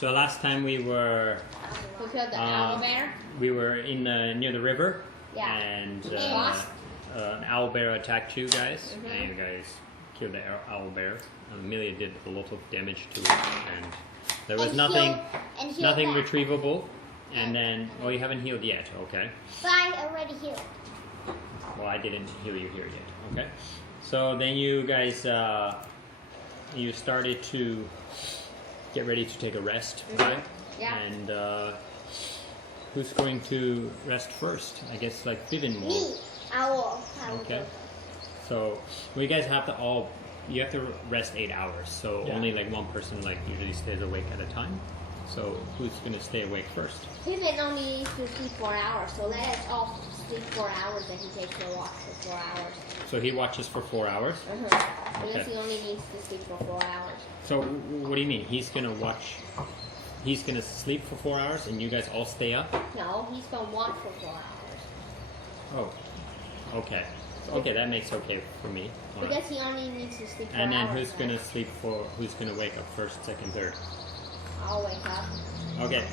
So last time we were We killed the owl bear. we were in near the river, Yeah. and Lost. an owl bear attacked you guys, and you guys killed the owl bear. Amelia did a lot of damage to it, and there was nothing Back. retrievable. And then, you haven't healed yet. Okay. But I already healed. Well, I didn't heal you here yet. Okay. So then you guys, you started to get ready to take a rest, right? Yeah. And who's going to rest first? I guess like Vivian will. Me. I will. Okay. So you guys have to you have to rest 8 hours. So only like one person like usually stays awake at a time. So who's going to stay awake first? Pippin only needs to sleep 4 hours, so let us all sleep 4 hours and he takes a walk for 4 hours. So he watches for 4 hours? Because he only needs to sleep for 4 hours. So what do you mean? He's going to sleep for 4 hours and you guys all stay up? No, he's going to watch for 4 hours. Oh, okay. Okay, that makes okay for me. All right. Because he only needs to sleep 4 hours. And then who's going to who's going to wake up first, second, third? I'll wake up. Okay.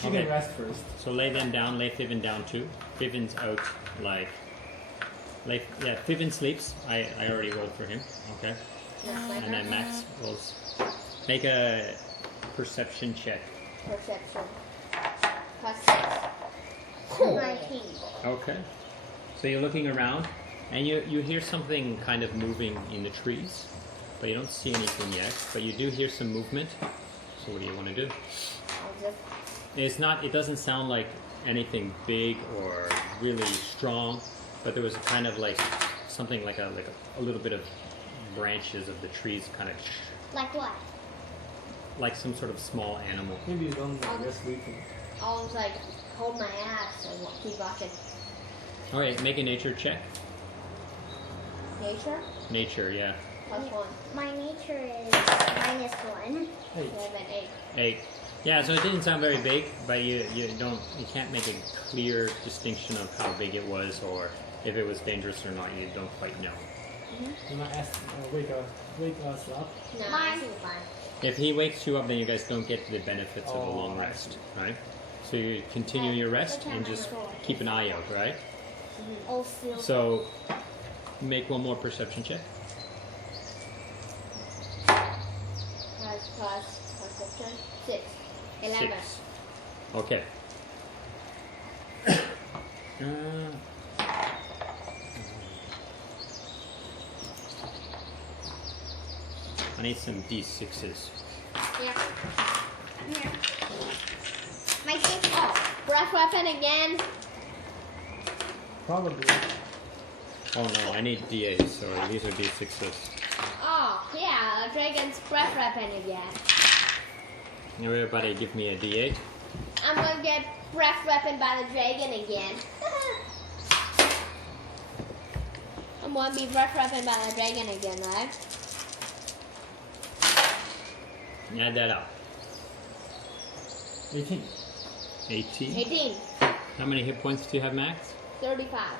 She can rest first. So lay them down, lay Fiven down too. Fiven's out Fiven sleeps. I already rolled for him. Okay. And then Max rolls. Make a perception check. Perception. +6. 19. Okay. So you're looking around and you hear something kind of moving in the trees, but you don't see anything yet, but you do hear some movement. So what do you want to do? It doesn't sound like anything big or really strong, but there was a kind of like something like a little bit of branches of the trees kind of Like what? like some sort of small animal. Maybe you don't just sleeping. I'll just like hold my ass and keep watching. All right, make a nature check. Nature? Nature, yeah. +1. My nature is -1. I have an 8. 8. Yeah, so it didn't sound very big, but you can't make a clear distinction of how big it was or if it was dangerous or not. You don't quite know. You might wake us up. No, I Mine. think fine. If he wakes you up, then you guys don't get the benefits of a long rest, right? So you continue your rest and just keep an eye out, right? Oh, still. So make one more perception check. Perception. 6. 11. 6. Okay. I need some D6s. Yeah. Here. My thing. Oh, breath weapon again. Probably. Oh no, I need D8s, so these are D6s. Oh, yeah, a dragon's breath weapon again. Everybody give me a D8. I'm gonna get breath weapon by the dragon again. I'm gonna be breath weapon by the dragon again, right? Add that up. 18. 18. 18. How many hit points do you have, Max? 35.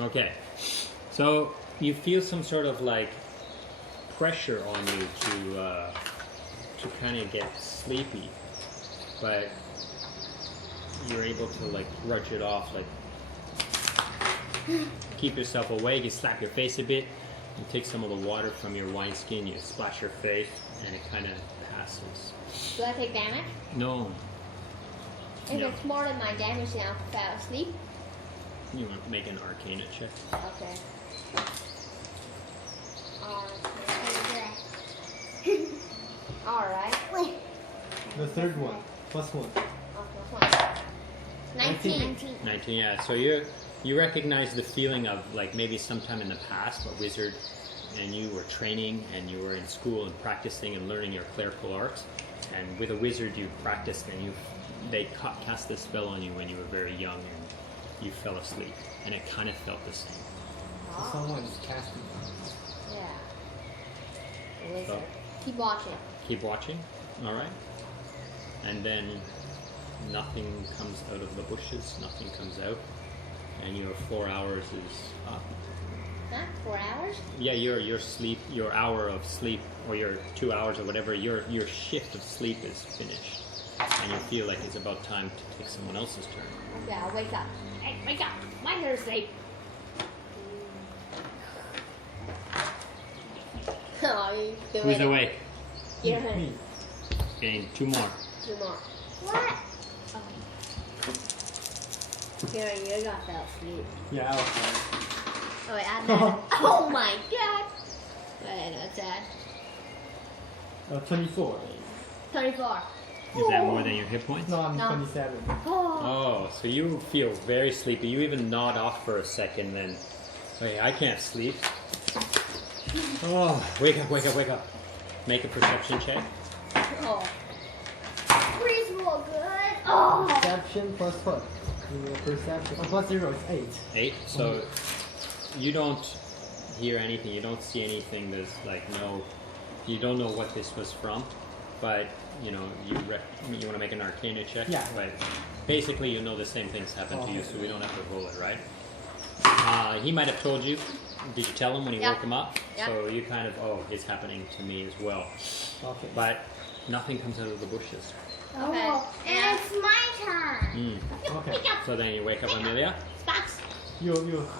Okay. So you feel some sort of like pressure on you to kind of get sleepy, but you're able to like brush it off, like keep yourself awake. You slap your face a bit, you take some of the water from your wineskin, you splash your face, and it kind of passes. Do I take damage? No. If No. it's more than my damage, then I'll fall asleep. You want to make an Arcana check. Okay. Alright. Wait. The third one. +1. Oh, plus 1. 19. 19. 19, yeah. So you recognize the feeling of like maybe sometime in the past, a wizard, and you were training and you were in school and practicing and learning your clerical arts. And with a wizard, you practiced and they cast a spell on you when you were very young and you fell asleep. And it kind of felt the same. So someone is casting. Yeah. A wizard. So Keep watching. keep watching, all right? And then nothing comes out of the bushes, nothing comes out, and your 4 hours is up. Huh? 4 hours? Yeah, your sleep, your hour of sleep, or your 2 hours or whatever, your shift of sleep is finished, and you feel like it's about time to take someone else's turn. Okay, I'll wake up. Hey, wake up! My hair's asleep. Oh, you do Who's it. awake? Yeah. Me. Okay, 2 more. 2 more. What? Here, you got fell asleep. Yeah, I was Oh, wait, add that. Oh my god! Wait, that's sad. 24. 24. Is that more than your hit points? No, I'm No. 27. Oh. Oh, so you feel very sleepy. You even nod off for a second, then, wait, I can't sleep. Oh, wake up, wake up, wake up. Make a perception check. Oh. Freeze real good. Oh. Perception plus what? Perception. Oh, plus 0 is 8. 8. So you don't hear anything. You don't see anything. There's like no. You don't know what this was from, but you know you want to make an Arcana check. Yeah. But basically, you know the same things happen to you, Okay. so we don't have to roll it, right? He might have told you. Did you tell him when he Yeah. woke him up? Yeah. So you kind of, oh, it's happening to me as well. Okay. But nothing comes out of the bushes. Okay. Oh, and it's my turn. Okay. So then you wake up, Amelia. Spots. You won't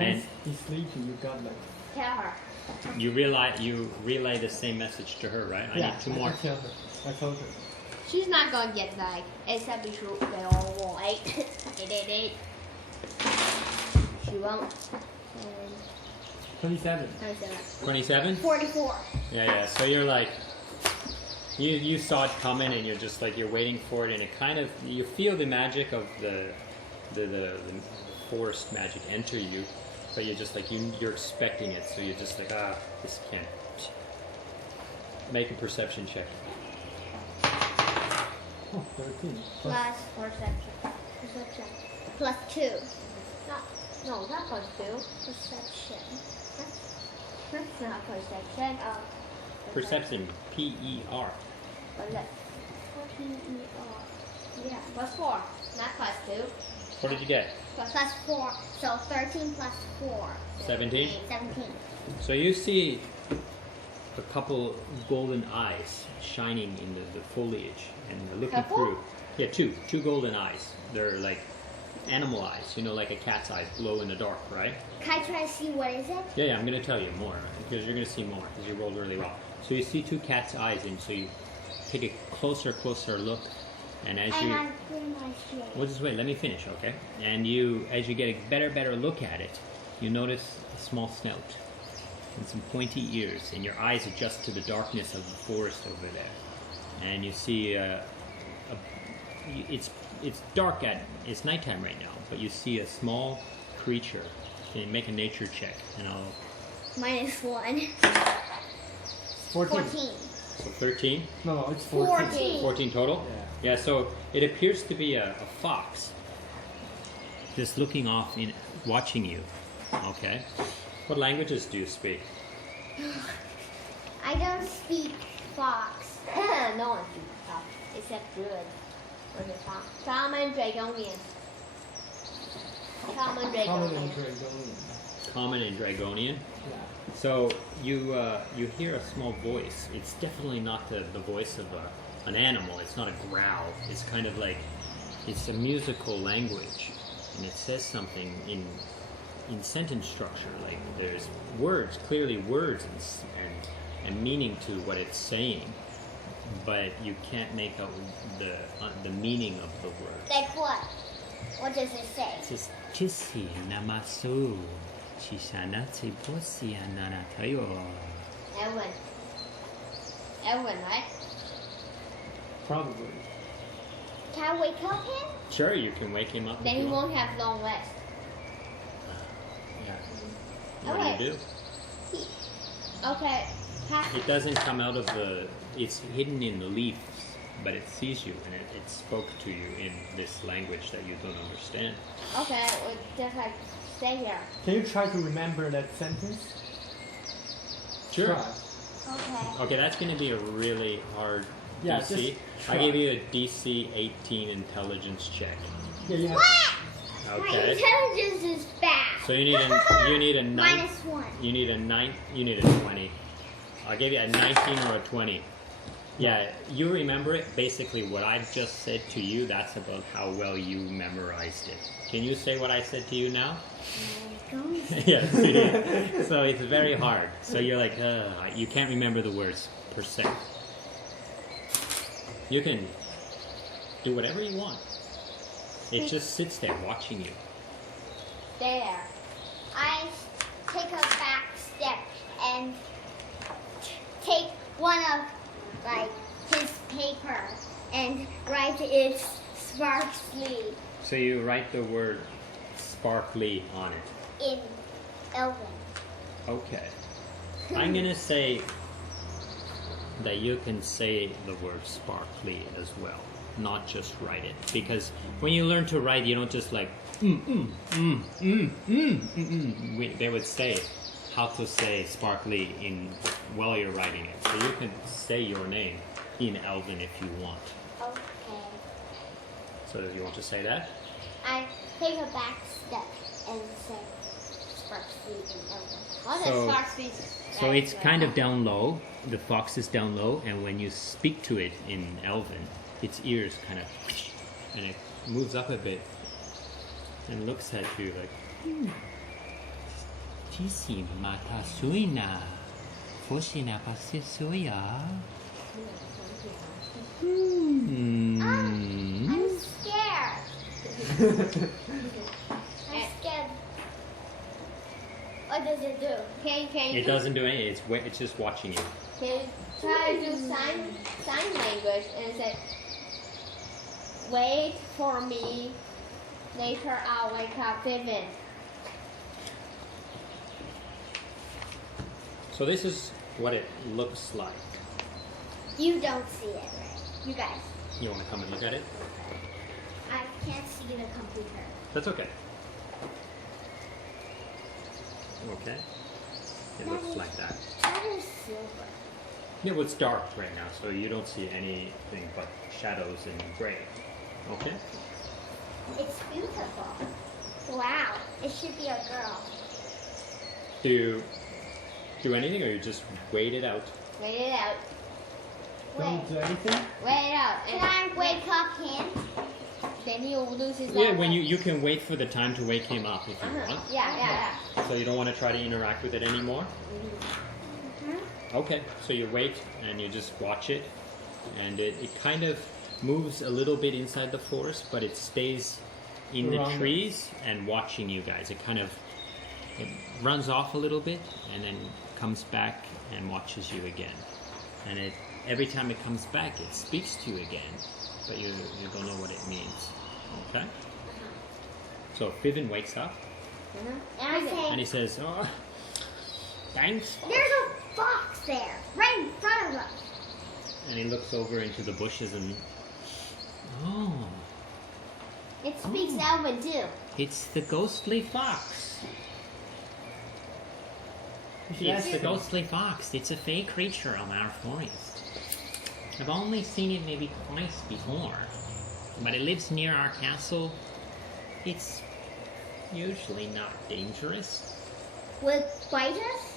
And- be sleepy. You got like. Tell her. You relay the same message to her, right? I yeah. need 2 more. I tell her. I told her. She's not gonna get back. Except if they all want 8. 8. She won't. 27. 27. 27? 44. Yeah. So you're like, you saw it coming, and you're just like you're waiting for it, and it kind of you feel the magic of the forest magic enter you, but you're just like you're expecting it, so you're just like this can't. Make a perception check. Oh, 13. Plus perception. Perception. Plus 2. No, not plus 2. Perception. That's not perception. Perception, P-E-R. What is it? P-E-R. Yeah, plus 4. Not plus 2. What did you get? Plus 4. So 13 plus 4. 17? 17. So you see a couple golden eyes shining in the foliage, and they're looking Couple? through. Yeah, two golden eyes. They're like animal eyes, you know, like a cat's eyes, glow in the dark, right? Can I try to see what is it? Yeah, I'm going to tell you more, because you're going to see more, because you rolled really well. So you see 2 cat's eyes, and so you take a closer look, and as And you... I'm putting my shade. Well, just wait, let me finish, okay? And as you get a better look at it, you notice a small snout and some pointy ears, and your eyes adjust to the darkness of the forest over there. And you see it's dark it's nighttime right now, but you see a small creature. Can you make a nature check? And I'll... -1. 14. 14. So 13? No, it's 14. 14. 14 total? Yeah. Yeah, so it appears to be a fox just looking off, watching you. Okay. What languages do you speak? I don't speak fox. No one speaks top except good. What is it called? Common Dragonian. Common Common Dragonian. and Dragonian. Common and Dragonian. Yeah. So you hear a small voice. It's definitely not the voice of an animal. It's not a growl. It's kind of like it's a musical language, and it says something in sentence structure. Like there's words, clearly words and meaning to what it's saying, but you can't make out the meaning of the word. Like what? What does it say? It says Chisi Namasu Chishanatsi Posianana Tayo. Evan, right? Probably. Can I wake up him? Sure, you can wake him up. Then if he you want. won't have long legs. Yeah. Oh, What do you wait. do? Okay. It doesn't come out of it's hidden in the leaves, but it sees you, and it spoke to you in this language that you don't understand. Okay, we'll just like stay here. Can you try to remember that sentence? Sure. Try. Okay. Okay, that's going to be a really hard Yeah, DC. just I try. give you a DC 18 intelligence check. Yeah, you have. What? My Okay. intelligence is fast. So you need a 9. Minus 1. You need a 9. You need a 20. I'll give you a 19 or a 20. Yeah, you remember it. Basically, what I've just said to you, that's about how well you memorized it. Can you say what I said to you now? Yes. Yeah. So it's very hard. So you're like, you can't remember the words per se. You can do whatever you want. It just sits there watching you. There. I take a back step and take one of like his paper and write it sparkly So you write the word sparkly on it. in Elven. Okay. I'm gonna say that you can say the word sparkly as well, not just write it. Because when you learn to write, you don't just like They would say how to say sparkly while you're writing it. So you can say your name in Elven if you want. Okay. So you want to say that? I take a back step and say sparkly in Elven. What So- does Fox mean? So it's kind of down low. The fox is down low, and when you speak to it in Elven, its ears kind of, and it moves up a bit and looks at you like, Tisi mata suina, fosina pasisuya. I'm scared. I'm scared. What does it do? Can It doesn't do anything. It's just watching you. you try to do sign language and say, wait for me. Later I'll wake up Vivian. So this is what it looks like. You don't see it, right? You guys. You want to come and look at it? I can't see the computer. That's okay. Okay. It looks like that. That is silver. Yeah, well, it's dark right now, so you don't see anything but shadows and gray. Okay? It's beautiful. Wow. It should be a girl. Do you do anything, or you just wait it out? Wait it out. Don't do anything. Wait it out. Can I wake up him? Then he'll lose his Yeah, life. when you can wait for the time to wake him up if you Uh-huh. want. Yeah. So you don't want to try to interact with it anymore? Okay, so you wait and you just watch it, and it kind of moves a little bit inside the forest, but it stays in the Around. trees and watching you guys. It runs off a little bit and then comes back and watches you again. And every time it comes back, it speaks to you again, but you don't know what it means. Okay? So Vivian wakes up And I say, and he says, "Oh, thanks." there's a fox there, right in front of us. And he looks over into the bushes and, oh, It speaks Elven too. it's the ghostly fox. You should It's ask the them. ghostly fox. It's a fey creature of our forest. I've only seen it maybe twice before, but it lives near our castle. It's usually not dangerous. Will it bite us?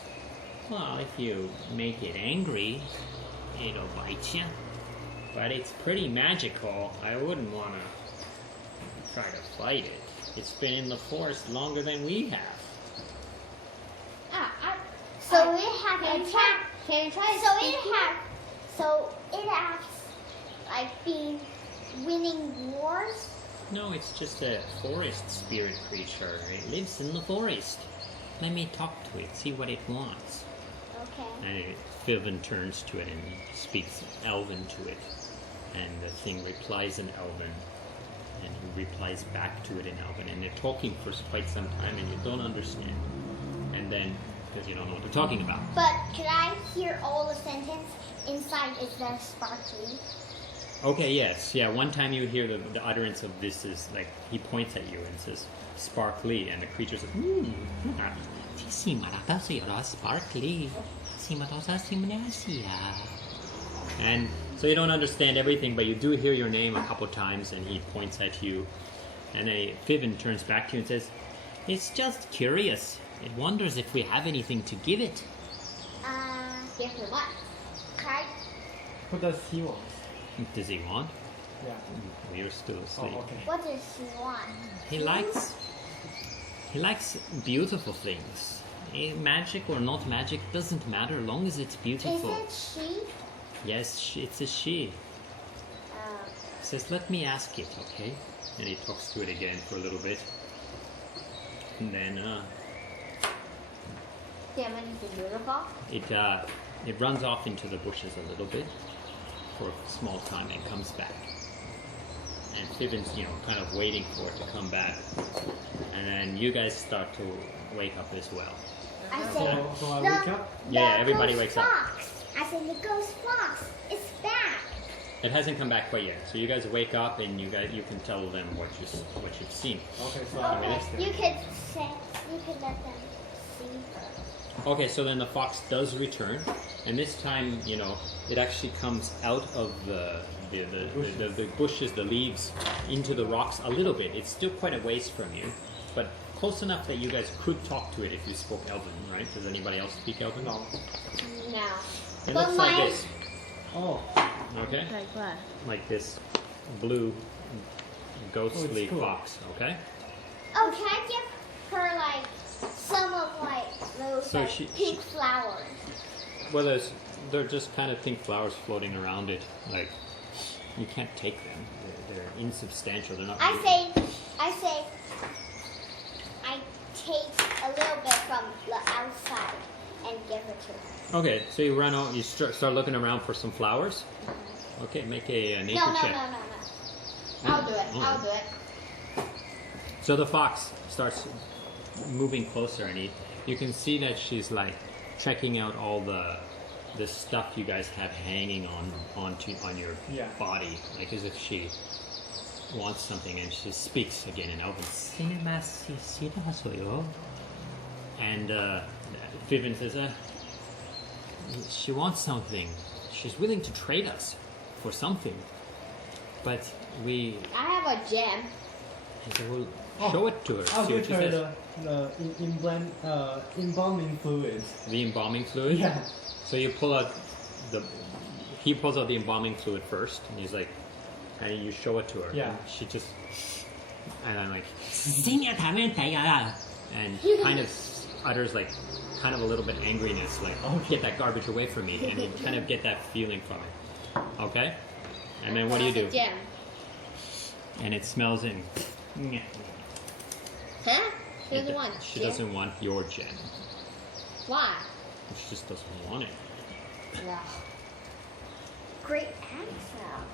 Well, if you make it angry, it'll bite you. But it's pretty magical. I wouldn't want to try to fight it. It's been in the forest longer than we have. So it has Can you try? Can you try? So it acts like being winning wars. No, it's just a forest spirit creature. It lives in the forest. Let me talk to it, see what it wants. Okay. And Vivian turns to it and speaks Elven to it. And the thing replies in Elven. And he replies back to it in Elven. And they're talking for quite some time and you don't understand. And then, because you don't know what they're talking about. But could I hear all the sentence inside? Is there sparkly? Okay, yes. Yeah, one time you hear the utterance of this is like, he points at you and says, sparkly. And the creature says, sparkly. And so you don't understand everything, but you do hear your name a couple times, and he points at you. And then Vivian turns back to you and says, It's just curious. It wonders if we have anything to give it. Give her what? Card. What does he want? Does he want? Yeah. We're still Oh, asleep. okay. What does she want? He likes beautiful things. Magic or not magic doesn't matter, as long as it's beautiful. Is it she? Yes, it's a she. Says, let me ask it, okay? And he talks to it again for a little bit. And then Give anything beautiful? it runs off into the bushes a little bit for a small time and comes back. And Fibbin's, kind of waiting for it to come back. And then you guys start to wake up as well. I say, So I wake up. Yeah, the everybody ghost wakes up. fox. I said the ghost fox is back. It hasn't come back quite yet. So you guys wake up and you can tell them what you've seen. Okay, so I Okay, ask them. you could let them see her. Okay, so then the fox does return, and this time, it actually comes out of the bushes, the leaves, into the rocks a little bit. It's still quite a ways from you, but close enough that you guys could talk to it if you spoke Elven, right? Does anybody else speak Elven? No. No. It But looks like my- this, Oh. okay? Like what? Like this blue ghostly cool. fox, okay? Oh, can I give her like some of like those So like, she- pink flowers? Well, they're just kind of pink flowers floating around it. Like, you can't take them. They're insubstantial. They're not. I say, I take a little bit from the outside and give it to her. Okay, so you run out. You start looking around for some flowers. Okay, make a nature No, check. no. I'll do it. Oh. I'll do it. So the fox starts moving closer, and you can see that she's like checking out all the stuff you guys have hanging on your Yeah. body, like as if she wants something, and she speaks again in Elven. And Fibbin says, she wants something. She's willing to trade us for something, but we. I have a gem. He said, well, show it to her. I'll See what give she her says. the embalming fluid. The embalming fluid. Yeah. So you pull out he pulls out the embalming fluid first, and he's like, and you show it to her. Yeah. And she just, and I'm like, and kind of utters like, kind of a little bit angriness, like, Okay. get that garbage away from me, and you kind of get that feeling from it. Okay. And then what do you do? That's a gem. And it smells in. Huh? She doesn't want She gem. doesn't want your gem. Why? She just doesn't want it. No. Great accent.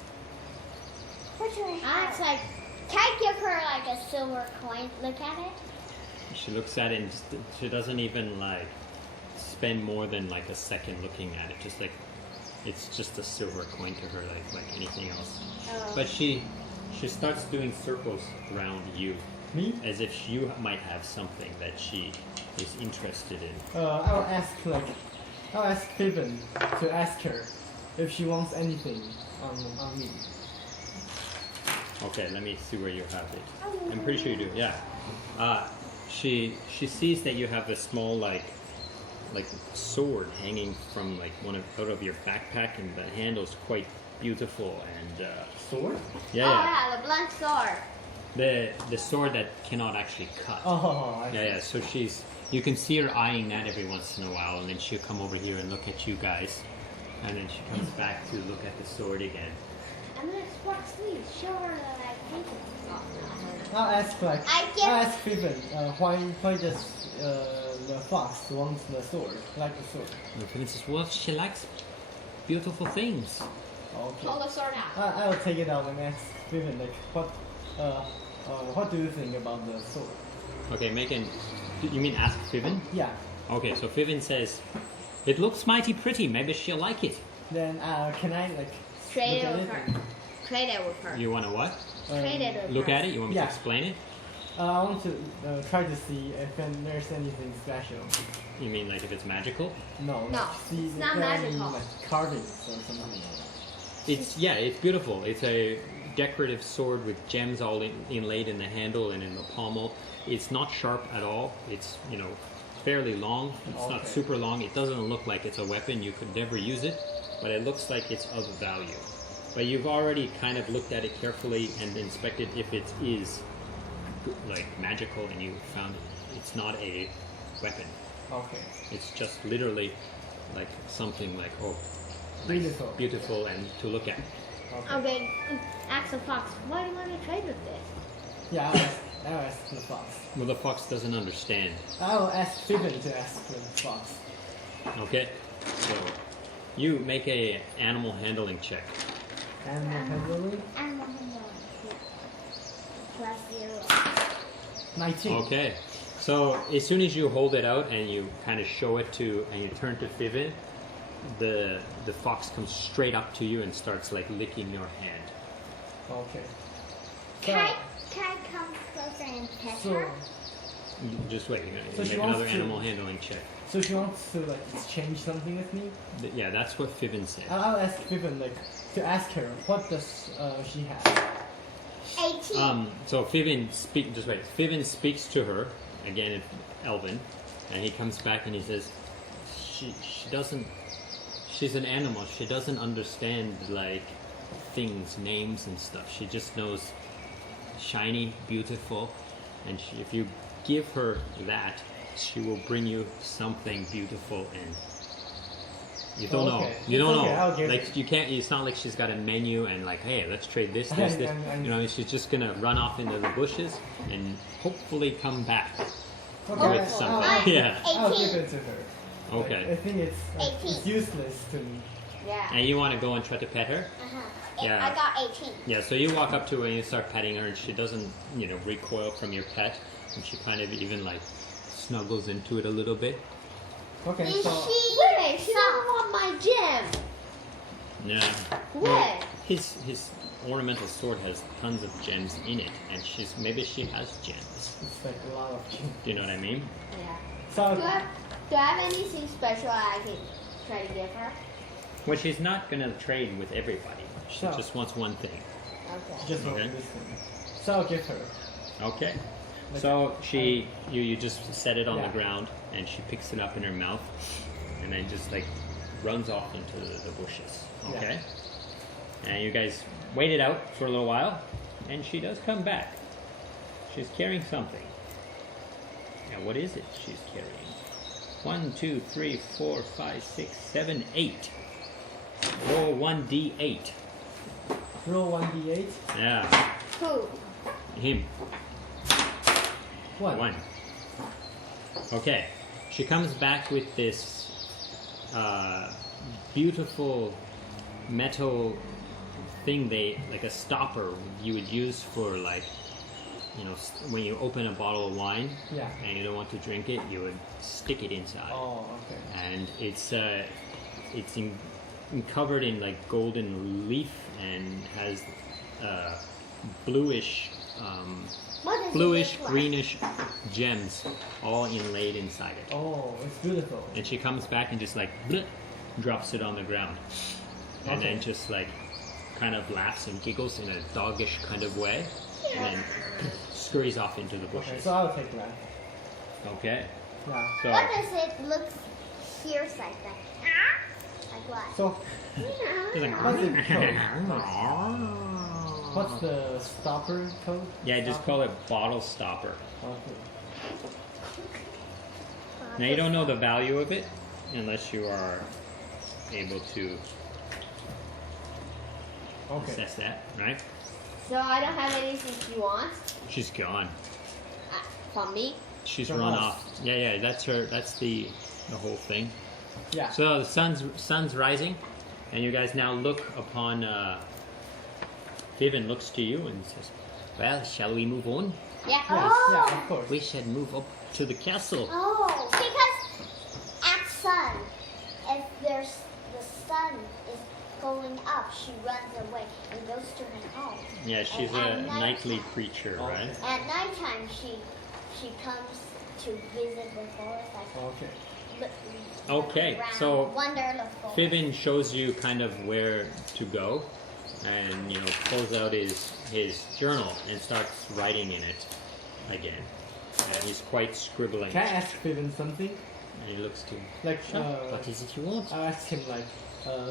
What do I I have? was like, Can I give her like a silver coin? Look at it. She looks at it and she doesn't even like spend more than like a second looking at it. Just like it's just a silver coin to her, like anything else. oh. But she starts doing circles around you, Me? as if you might have something that she is interested in. I'll ask Fibbin to ask her if she wants anything on me. Okay, let me see where you have it. I'm pretty sure you do. Yeah. She sees that you have a small like sword hanging from like out of your backpack, and the handle's quite beautiful and Sword? yeah. Oh yeah, the blunt sword. The sword that cannot actually cut. Oh, I see. Yeah. So you can see her eyeing that every once in a while, and then she'll come over here and look at you guys, and then she comes back to look at the sword again. I'm gonna spark sleeves. Show her that I painted. I'll ask I'll ask Fibbin why does the fox want the sword, like the sword? And the prince says, well, she likes beautiful things. Okay. Pull the sword out. I'll take it out and ask Fibbin like what do you think about the sword? Okay, you mean ask Fibbin? Yeah. Okay, so Fibbin says, it looks mighty pretty, maybe she'll like it. Then can I like Trade look it at with it? her. Trade it with her. You want to what? Trade it with Look her. at it? You want me Yeah. to explain it? I want to try to see if there's anything special. You mean like if it's magical? No. No, See it's if not there are any, magical. like carvings or something like that. It's beautiful. It's a decorative sword with gems all inlaid in the handle and in the pommel. It's not sharp at all. It's, you know, fairly long. It's not Okay. super long. It doesn't look like it's a weapon. You could never use it, but it looks like it's of value. But you've already kind of looked at it carefully and inspected if it is like magical, and you found it's not a weapon. Okay. It's just literally like something like, oh, nice, Beautiful. beautiful, and to look at. Okay. Okay, ask the fox, why do you want to trade with this? Yeah, I'll ask the fox. Well, the fox doesn't understand. I'll ask Fibbin to ask the fox. Okay, so you make a animal handling check. Animal handling? Animal handling. Plus 0. 19. Okay, so as soon as you hold it out and you kind of show it to, and you turn to Fiven, the fox comes straight up to you and starts like licking your hand. Okay. Can I come closer and pet So, her? Just wait, you're So gonna she make wants another to- animal handling check. so she wants to like exchange something with me? Yeah, that's what Fiven said. I'll ask Fibbin like to ask her what does she have. 18. So Fiven Fiven speaks to her again in Elven, and he comes back and he says, she doesn't. She's an animal. She doesn't understand like things, names, and stuff. She just knows shiny, beautiful, and if you give her that, she will bring you something beautiful, and you don't know. Okay. You don't It's okay, I'll know. give Like it. you can't. It's not like she's got a menu and like, hey, let's trade this, this, this. I'm- You know, she's just gonna run off into the bushes and hopefully come back. Okay. With something. I'll, Yeah. I'll 18. give it to her. Like, I Okay. think it's 18. useless to me. Yeah. And you want to go and try to pet her? Uh-huh. Yeah. I got 18. Yeah. So you walk up to her and you start petting her, and she doesn't, you know, recoil from your pet, and she kind of even like snuggles into it a little bit. Okay, Is so she Wait, she doesn't want my gem. Yeah. What? His ornamental sword has tons of gems in it, and maybe she has gems. it's like a lot of. Do you know what I mean? Yeah. So Do I have anything special I can try to give her? Well, she's not gonna trade with everybody. She Sure. just wants one thing. Okay. just Okay. this thing. So I'll give her. Okay. Like, So you just set it on Yeah. the ground, and she picks it up in her mouth, and then just like runs off into the bushes. Yeah. Okay. And you guys wait it out for a little while, and she does come back. She's carrying something. Now, what is it she's carrying? 1, 2, 3, 4, 5, 6, 7, 8. Roll 1d8. Roll 1d8. Yeah. Who? Him. One. 1. Okay. She comes back with this beautiful metal thing, like a stopper you would use for like, you know, when you open a bottle of wine Yeah. and you don't want to drink it, you would stick it inside. Oh, okay. And it's covered in like golden leaf and has bluish What does bluish, it look like? greenish gems all inlaid inside it. Oh, it's beautiful. And she comes back and just like bleh, drops it on the ground. And Okay. then just like kind of laughs and giggles in a doggish kind of way. And then scurries off into the Okay, bushes. so I'll take that. Okay. Yeah. So What does it look fierce like that? Like what? So he's like, what's it called? What's the stopper code? yeah, just call it bottle stopper. Okay. Now you don't know the value of it unless you are able to Okay. assess that, right? So I don't have anything she wants She's gone. from me. She's From run us. off. Yeah, that's her. That's the whole thing. Yeah. So the sun's rising, and you guys now look upon. Vivian looks to you and says, "Well, shall we move on? Yeah. Yes, yeah, of course. We should move up to the castle." Oh, because at sun, if there's the sun is going up, she runs away and goes to her home. Yeah, she's And a at nightly nighttime- creature, Oh. right? At nighttime, she comes to visit the forest, like Okay. look, Okay, look around, so wonder the forest. Vivian shows you kind of where to go, and you know pulls out his journal and starts writing in it again. And he's quite scribbling. Can I ask Vivian something? And he looks to Like, what is it you want? I'll ask him like,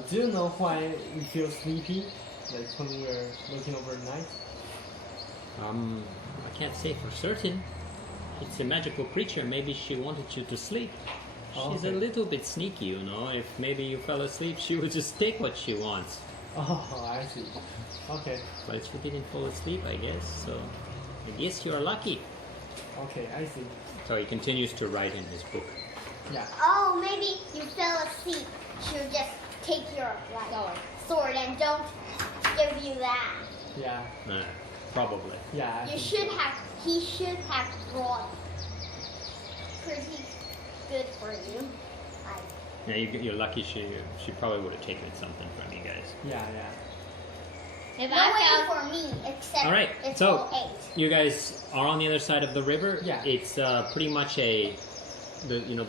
do you know why we feel sleepy? Like when we're looking over at night? I can't say for certain. It's a magical creature. Maybe she wanted you to sleep. She's a Okay. little bit sneaky, you know. If maybe you fell asleep, she would just take what she wants. Oh, I see. Okay. But you didn't fall asleep, I guess. So I guess you're lucky. Okay, I see. So he continues to write in his book. Yeah. Oh, maybe you fell asleep. She'll just take your sword and don't give you that. Yeah. Probably. Yeah. I You think should so. have. He should have brought pretty good for you. Like, Yeah, you're lucky. She probably would have taken something from you guys. Yeah, yeah. If no I waiting fell, for me, except All right, it's so- all 8. You guys are on the other side of the river. Yeah. It's pretty much the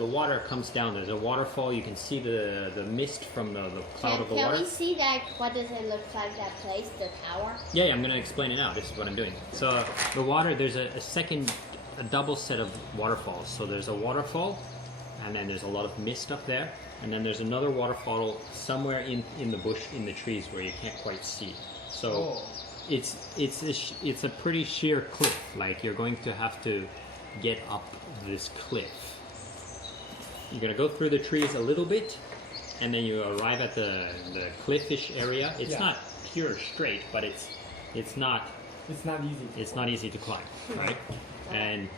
water comes down. There's a waterfall. You can see the mist from the cloud of the can water. we see that? What does it look like? That place, the tower. Yeah, I'm going to explain it now. This is what I'm doing. So the water, there's a double set of waterfalls. So there's a waterfall, and then there's a lot of mist up there, and then there's another waterfall somewhere in the bush, in the trees, where you can't quite see. So Oh. it's a pretty sheer cliff. Like you're going to have to get up this cliff. You're going to go through the trees a little bit, and then you arrive at the cliffish area. It's Yeah. not pure straight, but it's not It's not easy. it's not easy to climb, right? And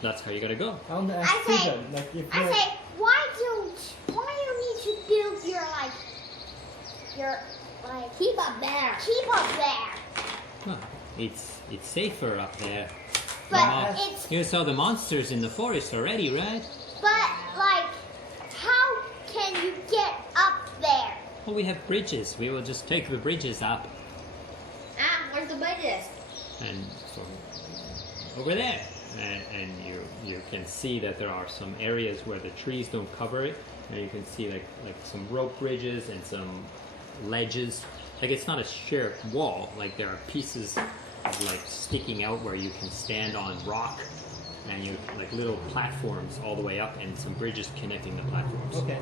that's how you gotta go. I want to ask I say- Vivian, like if I you're- say, why you need to build your Keep up there. keep up there? Well, it's safer up there. But Yeah. it's You saw the monsters in the forest already, right? like, how can you get up there? Well, we have bridges. We will just take the bridges up, Where's the bridges? and so over there, and you can see that there are some areas where the trees don't cover it, and you can see like some rope bridges and some ledges. Like it's not a sheer wall. Like there are pieces of like sticking out where you can stand on rock, and you like little platforms all the way up, and some bridges connecting the platforms. Okay.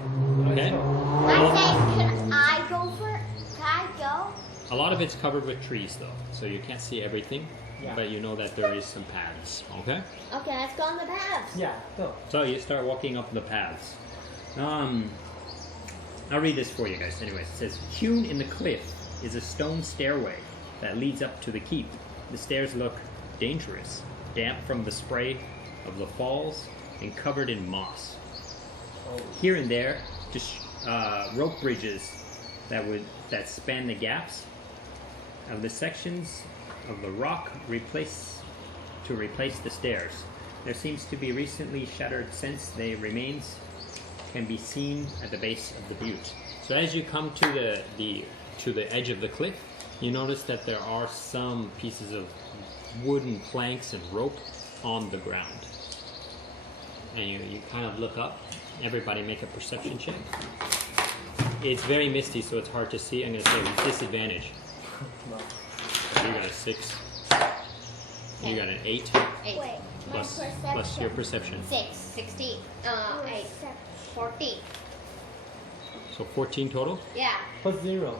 Okay. Let's go. I say, can I go for it? Can I go? A lot of it's covered with trees though, so you can't see everything. Yeah. But you know that there is some paths. Okay. Okay, let's go on the paths. Yeah, go. So you start walking up the paths. I'll read this for you guys. Anyways, it says, hewn in the cliff is a stone stairway that leads up to the keep. The stairs look dangerous, damp from the spray of the falls and covered in moss. Oh. Here and there, just rope bridges that span the gaps of the sections of the rock to replace the stairs. There seems to be recently shattered since they remains can be seen at the base of the butte. So as you come to the edge of the cliff, you notice that there are some pieces of wooden planks and rope on the ground. And you kind of look up. Everybody make a perception check. It's very misty, so it's hard to see. I'm going to say with disadvantage. Well, You got a 6. You got an 8 8, Wait, plus my plus your perception. 6, 16, 8, 14. So 14 total. Yeah. plus 0.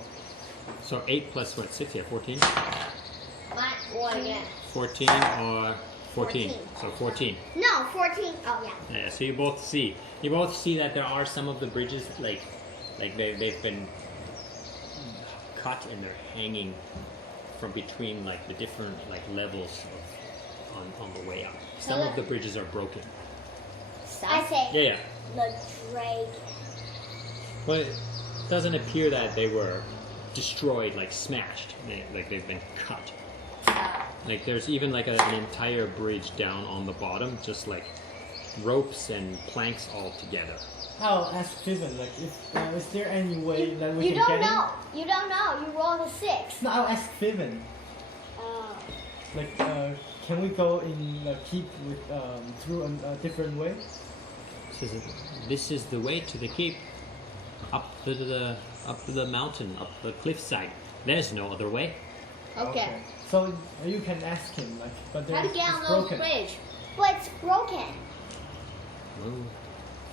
So 8 plus what? 6? Yeah, 14. My what again? 14 or 14. 14. So 14. No, 14. Oh, yeah. Yeah. So you both see that there are some of the bridges like they've been cut and they're hanging from between like the different like levels of on the way up. Some of the bridges are broken. I say, Yeah. the dragon. But it doesn't appear that they were destroyed, like smashed. They've been cut. Like there's even like an entire bridge down on the bottom, just like ropes and planks all together. I'll ask Vivian, like, if is there any way that we You can don't get know. You don't know. You rolled a 6. in? No, I'll ask Vivian. Like, can we go in keep with through a different way? This is the way to the keep, up to the mountain, up the cliffside. There's no other way. Okay. So you can ask him, like, but How to there's get it's on those broken. bridge? But it's broken. We'll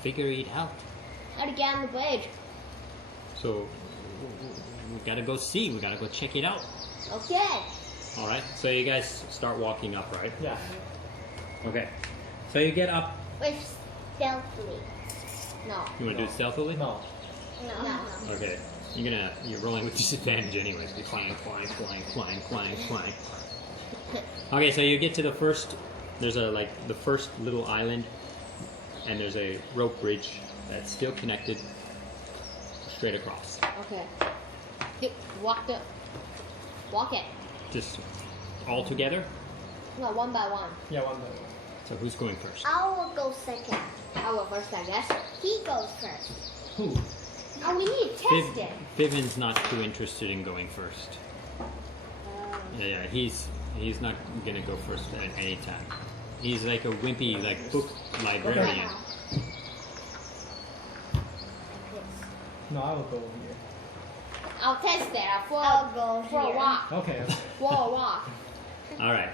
figure it out. How to get on the bridge? So we gotta go see. We gotta go check it out. Okay. All right. So you guys start walking up, right? Yeah. Okay. So you get up. With stealthily. No. You want to do it stealthily? No. No. Okay. You're rolling with disadvantage anyways. You're climb. Okay, so you get to the first. There's the first little island, and there's a rope bridge that's still connected straight across. Okay. Walk it. Just all together. No, one by one. Yeah, one by one. So who's going first? I will go second. I will first, I guess. He goes first. Who? Oh, we need to test it. Vivian's not too interested in going first. Yeah, he's not gonna go first at any time. He's like a wimpy book librarian. No, I will go here. I'll test it. I'll go for a here. walk. Okay. For a walk. All right.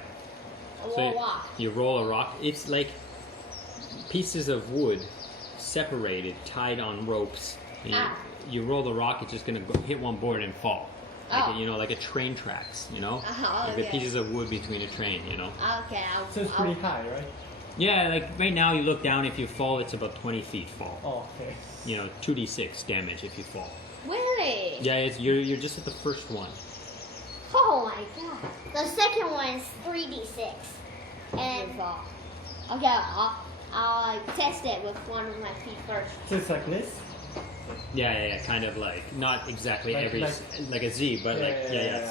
For So a walk. you roll a rock. It's like pieces of wood separated, tied on ropes. And you roll the rock, it's just gonna hit one board and fall. Like Oh. like a train tracks. Oh, Like the okay. pieces of wood between a train. Okay, So it's pretty high, right? Yeah, like right now you look down. If you fall, it's about 20 feet fall. Oh, okay. 2d6 damage if you fall. Really? Yeah, you're just at the first one. Oh my god. The second one is 3d6. And Beautiful. Okay, I'll test it with one of my feet first. So it's like this? Yeah, kind of like not exactly Like- every like a Z, but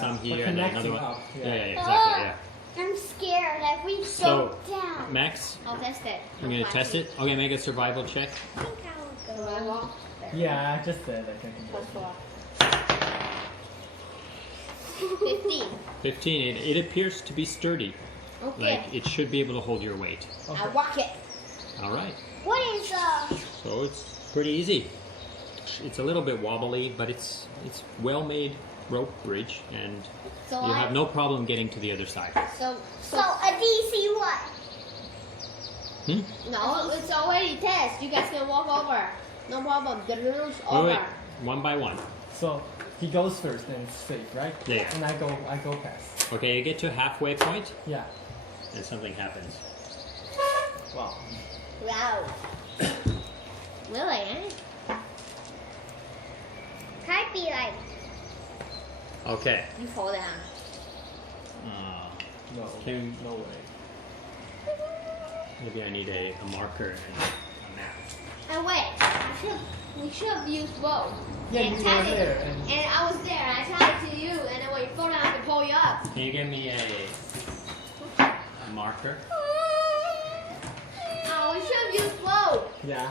some But here and then another connecting one. up, Yeah, yeah. exactly. Yeah. I'm scared. Like we So- go down. Max, I'll test it. I'm gonna test it. Okay, make a survival check. I think I will go. Survival. Yeah, I just said I can do Plus it. 4. 15. 15. It appears to be sturdy. Okay. Like it should be able to hold your weight. I'll walk it. All right. What is So it's pretty easy. It's a little bit wobbly, but it's well-made rope bridge, and So you have no problem getting to the other side. So a DC what? no, it's already test. You guys can walk over. No problem. The rules Wait, over. one by one. So he goes first and it's safe, right? Yeah. And I go past. Okay, you get to halfway point, Yeah. and something happens. Wow. Wow. Really, eh? Can't be like Okay. You fall down. No. Can- No way. Maybe I need a marker and a map. And wait, we should have used both. Yeah, and you were tied it- there And I was there, and I tied it to you, and then when you fall down, I can pull you up. Can you give me a marker? Oh, we should have used both. Yeah.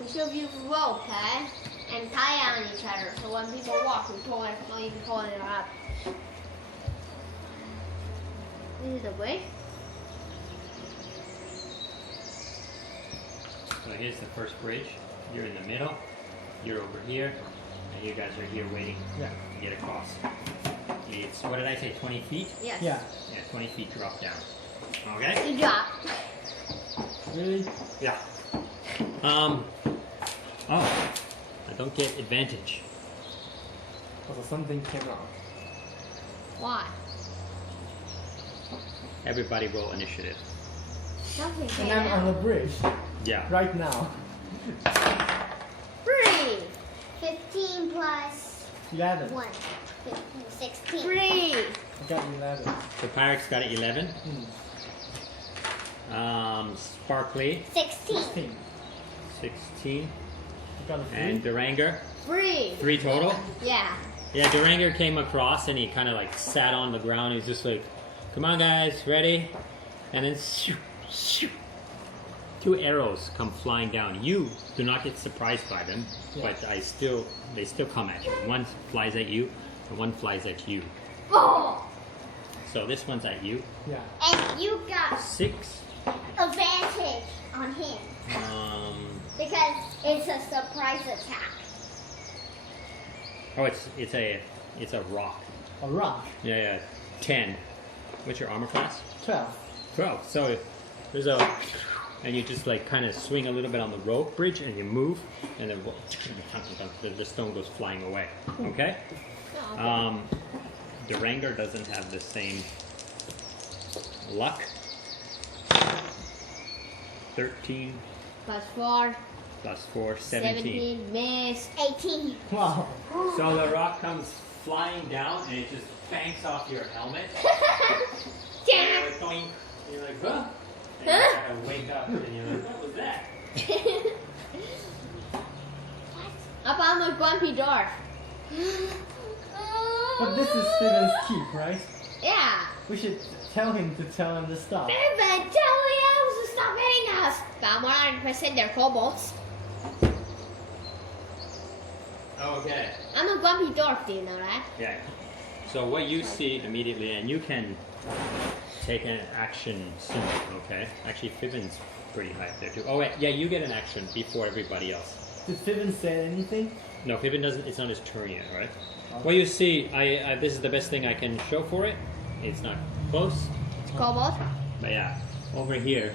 We should have used rope, okay? And tie on each other, so when people walk, we pull it, so you can pull it up. This is the way. So here's the first bridge. You're in the middle. You're over here, and you guys are here waiting Yeah. to get across. It's what did I say? 20 feet? Yes. Yeah. Yeah, 20 feet drop down. Okay. Good job. Really? Yeah. Oh, I don't get advantage. Also, something came out. Why? Everybody roll initiative. Something And came I'm on out. the bridge Yeah. right now. 3. 15 plus 11. 1. 15, 16. 3. I got 11. So Pyrex got 11. Sparkly 16. 16. 16, I got a 3. and Duranger 3. 3 total. Yeah. Yeah, Duranger came across and he kind of like sat on the ground. He's just like, "Come on, guys, ready?" And then shoo, shoo, 2 arrows come flying down. You do not get surprised by them, but they still come at you. One flies at you, and one flies at you. Oh! So this one's at you. Yeah. And you got 6. advantage on him because it's a surprise attack. Oh, it's a It's a rock. A rock. Yeah, yeah. 10. What's your armor class? 12. 12. So there's a, and you just like kind of swing a little bit on the rope bridge and you move, and then the stone goes flying away. Okay? The Ranger doesn't have the same luck. 13 +4. plus 4, 17. Miss. 18. Wow. So the rock comes flying down and it just banks off your helmet. Yeah. Like, doink. And you're like, huh? And you kind of wake up and you're like, what was that? I found a grumpy dwarf. But this is Steven's keep, right? Yeah. We should tell him to tell him to stop. Steven, tell the elves to stop hitting us. But 100% they're kobolds. Okay. I'm a grumpy dwarf, do you know that? Yeah. So what you see immediately, and you can take an action soon, okay? Actually, Fibbin's pretty high up there too. Oh wait, yeah, you get an action before everybody else. Did Steven say anything? No, Fibbin doesn't. It's not his turn yet, right? What you see, this is the best thing I can show for it. It's not close, It's kobold. but yeah, over here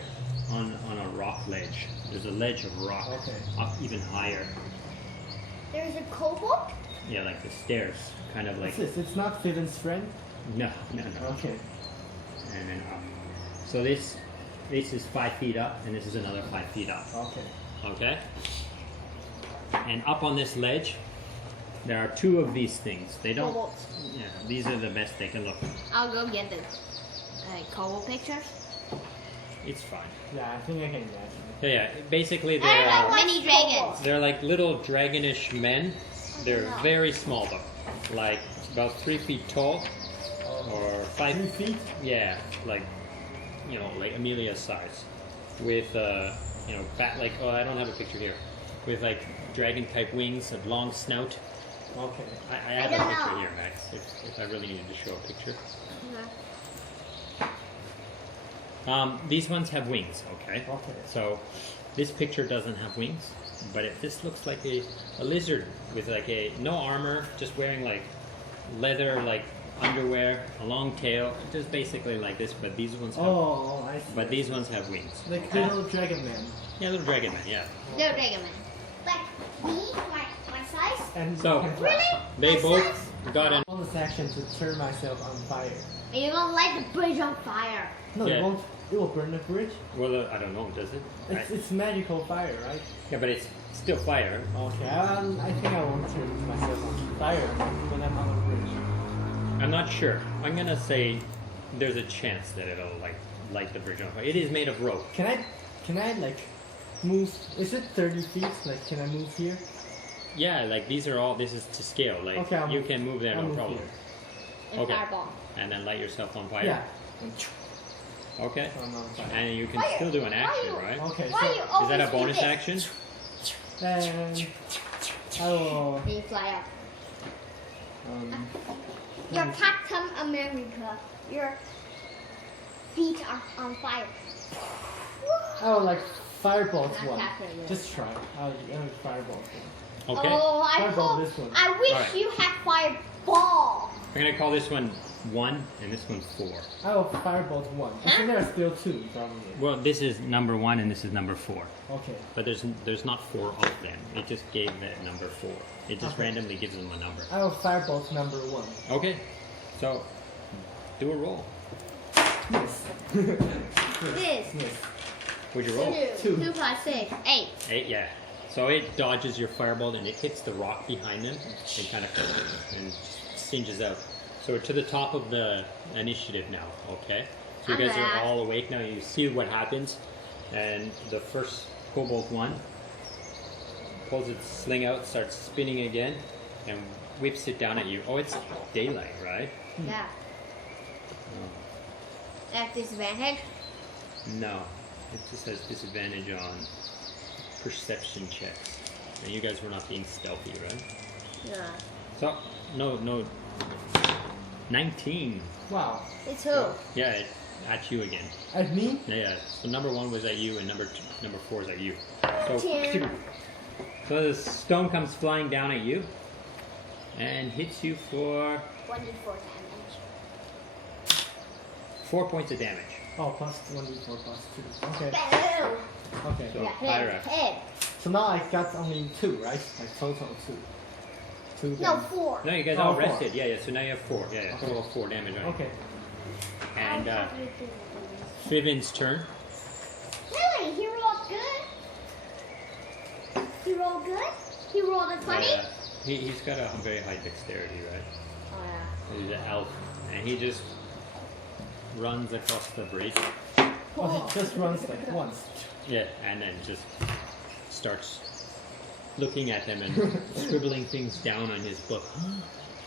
on a rock ledge. There's a ledge of rock, Okay. up even higher. There's a kobold? Yeah, like the stairs, kind of like. What's this? It's not Steven's friend? No. Okay. And then up. So this is 5 feet up, and this is another 5 feet up. Okay. Okay? And up on this ledge, there are 2 of these things. They don't. Kobolds. Yeah, these are the best they can look. I'll go get the kobold pictures. It's fine. Yeah, I think I can imagine. Yeah, basically I they're like mini dragons. they're like little dragonish men. They're very small though, like about 3 feet tall or 5. 3 feet? Yeah, like like Amelia's size, with like I don't have a picture here, with like dragon type wings, a long snout. Okay. I have don't a picture know. here, Max, if I really needed to show a picture. These ones have wings, okay? Okay. So this picture doesn't have wings, but this looks like a lizard with like no armor, just wearing like leather like underwear, a long tail, just basically like this. But these ones have, I see. but these ones have wings. Like little dragon man. Yeah, little dragon man. Yeah. No dragon man. Like me? My size? And So they My both size? got an. bonus action to turn myself on fire. And you won't light the bridge on fire. No, Yeah. it won't. It will burn the bridge. Well, I don't know, does it? It's magical fire, right? Yeah, but it's still fire. Okay, I think I won't turn myself on fire when I'm on a bridge. I'm not sure. I'm gonna say there's a chance that it'll like light the bridge on fire. It is made of rope. Can I like move? Is it 30 feet? Like, can I move here? Yeah, like these are all. This is to scale. Like Okay, I'll you move- can move there, I'll no move problem. here. And Okay. fireball. And then light yourself on fire. Yeah. Okay. So I'm on fire. And you can Why still do an action, you- right? Okay, Why you so Is always that a do bonus this? action? then I will. And you fly up. Your Captain America. Your feet are on fire. I will like firebolt Not one. Captain America. Just try. I'll firebolt one. Okay. Oh, I Fireball hope. this one. I wish Alright. you had fireball. I'm gonna call this one 1 and this one 4. I will firebolt one. I think there are still 2 probably. Well, this is number 1 and this is number 4. Okay. But there's not 4 of them. It just gave that number 4. It just Okay. randomly gives them a number. I will firebolt number 1. Okay. So do a roll. Yes. This. Yes. What'd you roll? 2. 2. 2 plus 6. 8. 8, yeah. So it dodges your firebolt and it hits the rock behind them and kind of and singes out. So we're to the top of the initiative now, okay? So you guys are Alright. all awake now. You see what happens, and the first kobold one pulls its sling out, starts spinning again, and whips it down at you. Oh, it's daylight, right? Yeah. At disadvantage. No, it just has disadvantage on perception checks. And you guys were not being stealthy, right? Yeah. So, no. 19. Wow. It's who? Yeah, at you again. At me? Yeah. So number 1 was at you, and number 4 is at you. So, Ten. so the stone comes flying down at you, and hits you for 24 damage. 4 points of damage. Oh, plus 1d4 plus 2. Okay. Boom! Okay. So, Yeah, Pyrex. hit. So now I got only 2, right? Like total 2. 2 No, damage. 4. No, you guys Oh, all 4. rested. Yeah, so now you have 4. Yeah, Okay. total of 4 damage on you. Okay. And Fivin's turn. Really? He rolled good? He rolled good? He rolled a 20? He's got a very high dexterity, right? Oh yeah. He's an elf, and he just runs across the bridge. Oh, he just runs like once. Yeah, and then just starts looking at them and scribbling things down on his book.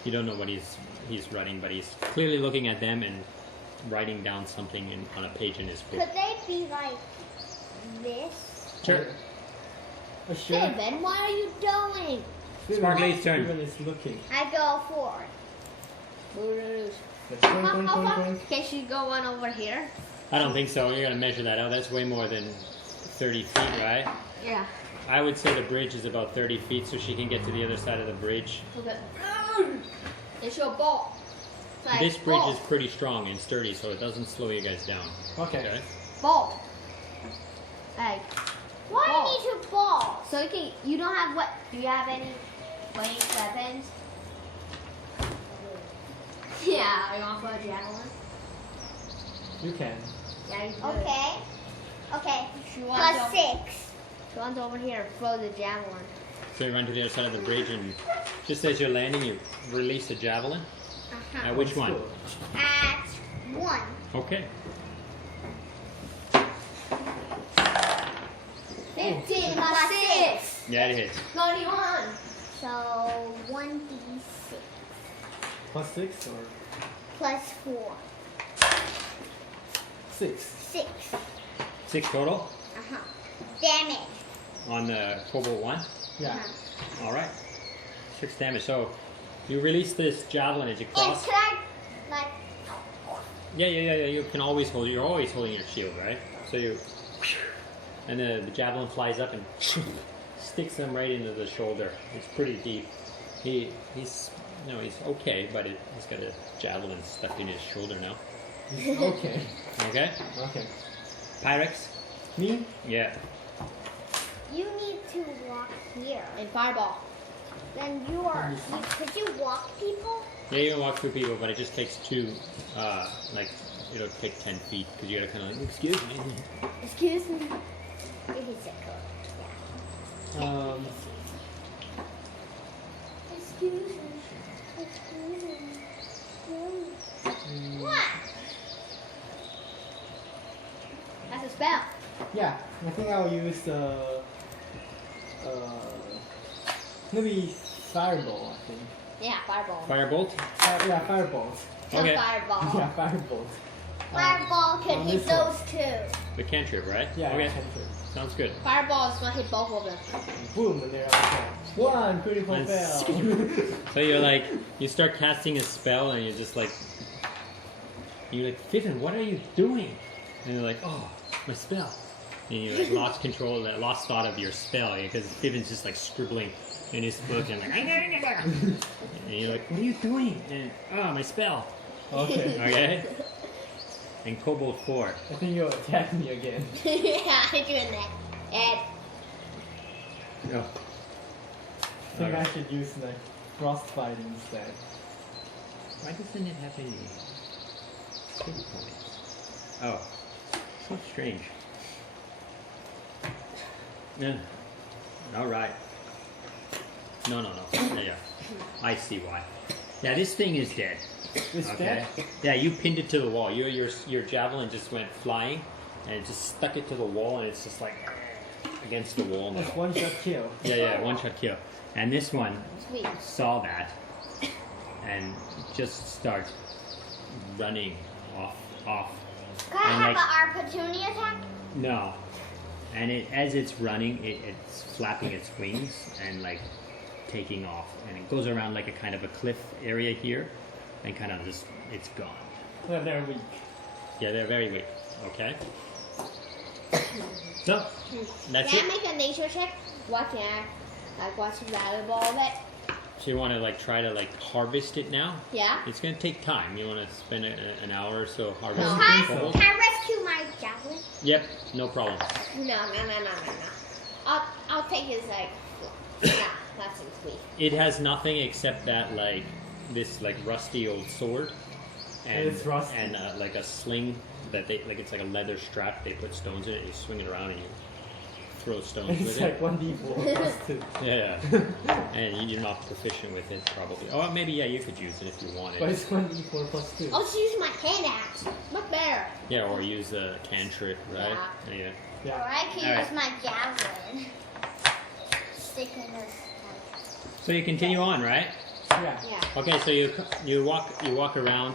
You don't know what he's writing, but he's clearly looking at them and writing down something on a page in his book. Could they be like this? Sure. Sure. Steven, what are you doing? Sparkly's turn. Steven is looking. I go forward. Like, boing, boing, boing, boing. Can she go one over here? I don't think so. You're gonna measure that out. That's way more than 30 feet, right? Yeah. I would say the bridge is about 30 feet, so she can get to the other side of the bridge. Okay. It's your ball. Like, This bridge ball. is pretty strong and sturdy, so it doesn't slow you guys down. Okay. Ball. Like, Why Ball. do you need 2 balls? so you don't have what? Do you have any ranged weapons? Yeah, you want to throw a javelin? You can. Yeah, you do. Okay. Okay. She wants Plus over, 6. She wants over here and throw the javelin. So you run to the other side of the bridge, and just as you're landing, you release a javelin. Uh-huh. At which one? Cool. At 1. Okay. 15 Plus 6. Yeah, it hits. 91. So 1d6 Plus 6 or plus 4. 6? 6. 6 total Uh-huh. Damage. on the Cobalt 1. Yeah. Uh-huh. All right. 6 damage. So you release this javelin as you And cross. could I, like, Yeah. You can always hold. You're always holding your shield, right? So you, and the javelin flies up and sticks him right into the shoulder. It's pretty deep. He's okay, but he's got a javelin stuck in his shoulder now. Okay. Okay. Okay. Pyrex. Me? Yeah. you need to walk here. And fireball. Then could you walk people? Yeah, you can walk through people, but it just takes 2. It'll take 10 feet because you gotta kind of like, excuse me. Excuse me. You can sit Excuse me. Excuse me. What? That's a spell. Yeah, I think I'll use maybe fireball. I think. Yeah, fireball. Firebolt. Yeah, firebolt. Okay. Fireball. Yeah, firebolt. Fireball could on hit this one. those 2. The cantrip, right? Yeah. Okay. Cantrip. Sounds good. Fireball is gonna hit both of them. Boom, and they're okay. One critical And fail. So you're like, you start casting a spell, and you're just like, Fiven, what are you doing? And you're like, oh, my spell. And you like lost control, lost thought of your spell, because Fiven's just like scribbling in his book, and like, and you're like, what are you doing? And my spell. Okay. Okay. And Cobalt 4. I think you'll attack me again. Yeah, I'm doing that. And Oh. I think I should use like frostbite instead. Why doesn't it have any skill points? Oh, so strange. Yeah. All right. No. Yeah. I see why. Yeah, this thing is dead. It's Okay. dead? Yeah, you pinned it to the wall. Your javelin just went flying, and it just stuck it to the wall, and it's just like against the wall now. That's one shot kill. Yeah, 1-shot kill. And this one sweet. saw that and just starts running off. Can I And have like- an opportunity attack? No. And as it's running, it's flapping its wings and like taking off. And it goes around like a kind of a cliff area here and kind of just, it's gone. They're weak. Yeah, they're very weak. Okay? So, that's Can I it. make a nature check? What's valuable of it? So you want to like try to like harvest it now? Yeah. It's gonna take time. You want to spend an hour or so harvesting No. the Can coral? I rescue my javelin? Yep, no problem. No. I'll take his like. Nah, that seems weak. It has nothing except that like this like rusty old sword, and It's rusty. and like a sling that they like. It's like a leather strap. They put stones in it. You swing it around and you throw stones It's with like it. 1d4 plus 2. Yeah, and you're not proficient with it probably. Oh, maybe yeah, you could use it if you wanted. But it's 1d4 plus 2. I'll just use my hand axe. Much better. Yeah, or use a cantrip, right? Yeah. Or Yeah. I can All use right. my javelin. Stick in this. So you continue on, right? Yeah. Yeah. Okay, so you walk around.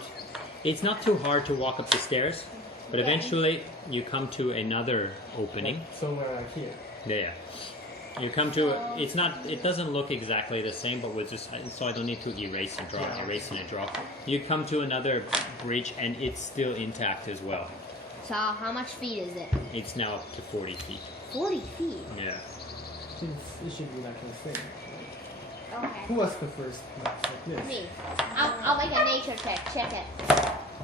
It's not too hard to walk up the stairs, but Okay. eventually you come to another opening. Somewhere like here. Yeah. You come to it's not. It doesn't look exactly the same, but we'll just so I don't need to erase and draw, Yeah. erase and draw. You come to another bridge, and it's still intact as well. So how much feet is it? It's now up to 40 feet. 40 feet. Yeah. Since it should be like the same. Okay. Who was the first? Like this. Me. I'll make a nature check. Check it.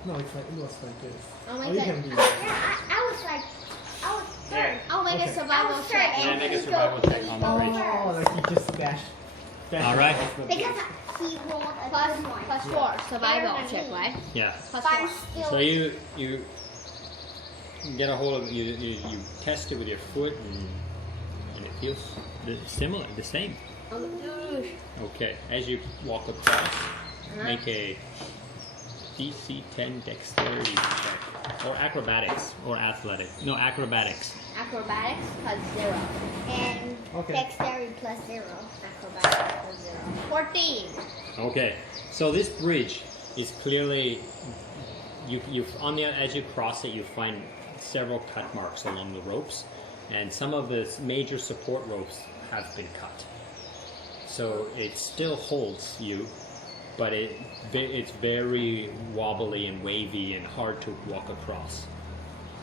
No, it's like it was like this. Oh my Or you God. can be. Yeah, I was third. I'll make Okay. a survival I'll check. try. Yeah, make a survival check on the bridge. Oh, like you just dash. All right. across the Because bridge. he rolled a Plus, good one. plus 4 survival Better than check, me. right? Yeah. Plus But I'm 4. still. So you get a hold of you test it with your foot and it feels similar, the same. Okay, as you walk across, make a DC 10 dexterity check or acrobatics or athletic. No, acrobatics. Acrobatics plus 0. And Okay. dexterity plus 0. Acrobatics plus 0. 14. Okay, so this bridge is clearly you on the as you cross it, you find several cut marks along the ropes, and some of the major support ropes have been cut. So it still holds you, but it's very wobbly and wavy and hard to walk across.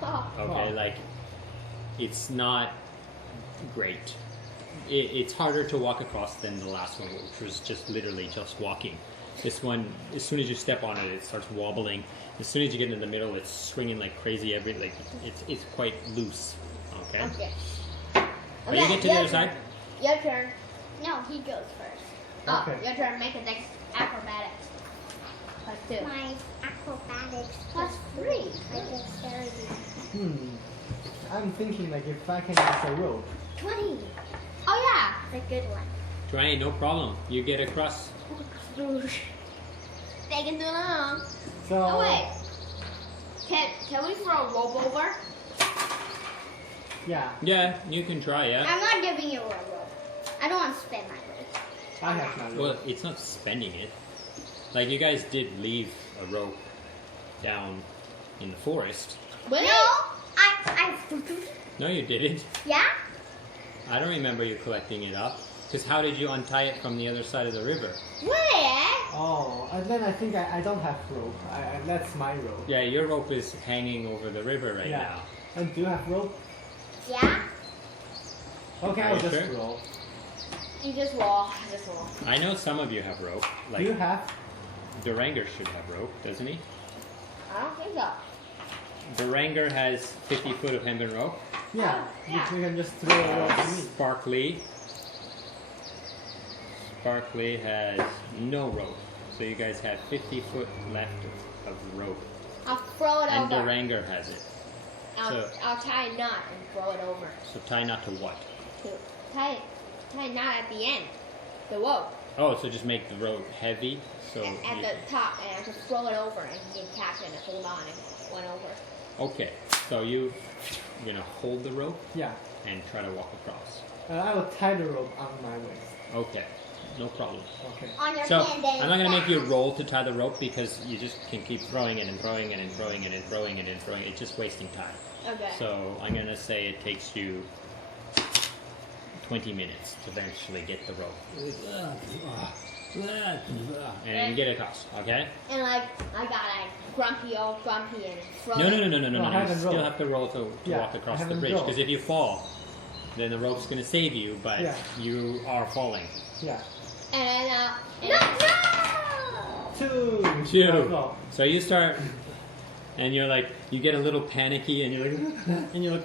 Oh. Okay, Wow. like it's not great. It's harder to walk across than the last one, which was just literally just walking. This one, as soon as you step on it, it starts wobbling. As soon as you get in the middle, it's swinging like crazy. It's quite loose. Okay. Okay. When you get to the other side, Your turn. No, he goes first. Oh, Okay. your turn. Make a dex acrobatics. Plus 2. My acrobatics Plus 3. My dexterity. I'm thinking like if I can use a rope. 20. Oh yeah. The good one. try no problem. You get across. Taking too long. So. Oh wait. Can we throw a rope over? Yeah, Yeah, you can try. Yeah. I'm not giving you a rope. I don't want to spend my rope. I have my rope. Well, it's not spending it. Like you guys did leave a rope down in the forest. Really? No, No, you didn't. yeah? I don't remember you collecting it up. Because how did you untie it from the other side of the river? Where? Oh, and then I think I don't have rope. That's my rope. Yeah, your rope is hanging over the river right Yeah. now. And do you have rope? Yeah? Okay, Are I'll you just sure? roll. You just walk. Just walk. I know some of you have rope. Do you Like have? Duranger should have rope, doesn't he? I don't think so. Duranger has 50 foot of hempen rope. Yeah. yeah. You can just throw a rope to me. Sparkly has no rope. So you guys have 50 foot left of rope. I'll throw it And over. Duranger has it. I'll tie a knot and throw it over. So tie not to what? Tie a knot at the end. The rope. Oh, so just make the rope heavy. So At you- the top, and I just throw it over and get catch it and hold on and went over. Okay, so you're gonna hold the rope Yeah. and try to walk across. I will tie the rope on my waist. Okay, no problem. Okay. On your So hand, then I'm not gonna make you back. roll to tie the rope because you just can keep throwing it and throwing it and throwing it and throwing it and throwing it. It's just wasting time. Okay. So I'm gonna say it takes you 20 minutes to eventually get the rope. And get across, okay? And like, I got like grumpy and throw No, it. no, no, no, no, no, No, I no. You haven't still rolled. have to roll to Yeah, walk I across the haven't bridge. rolled. Because if you fall, then the rope's gonna save you, but Yeah. you are falling. Yeah. And then No! Two. So you start, and you're like, you get a little panicky, and you're like,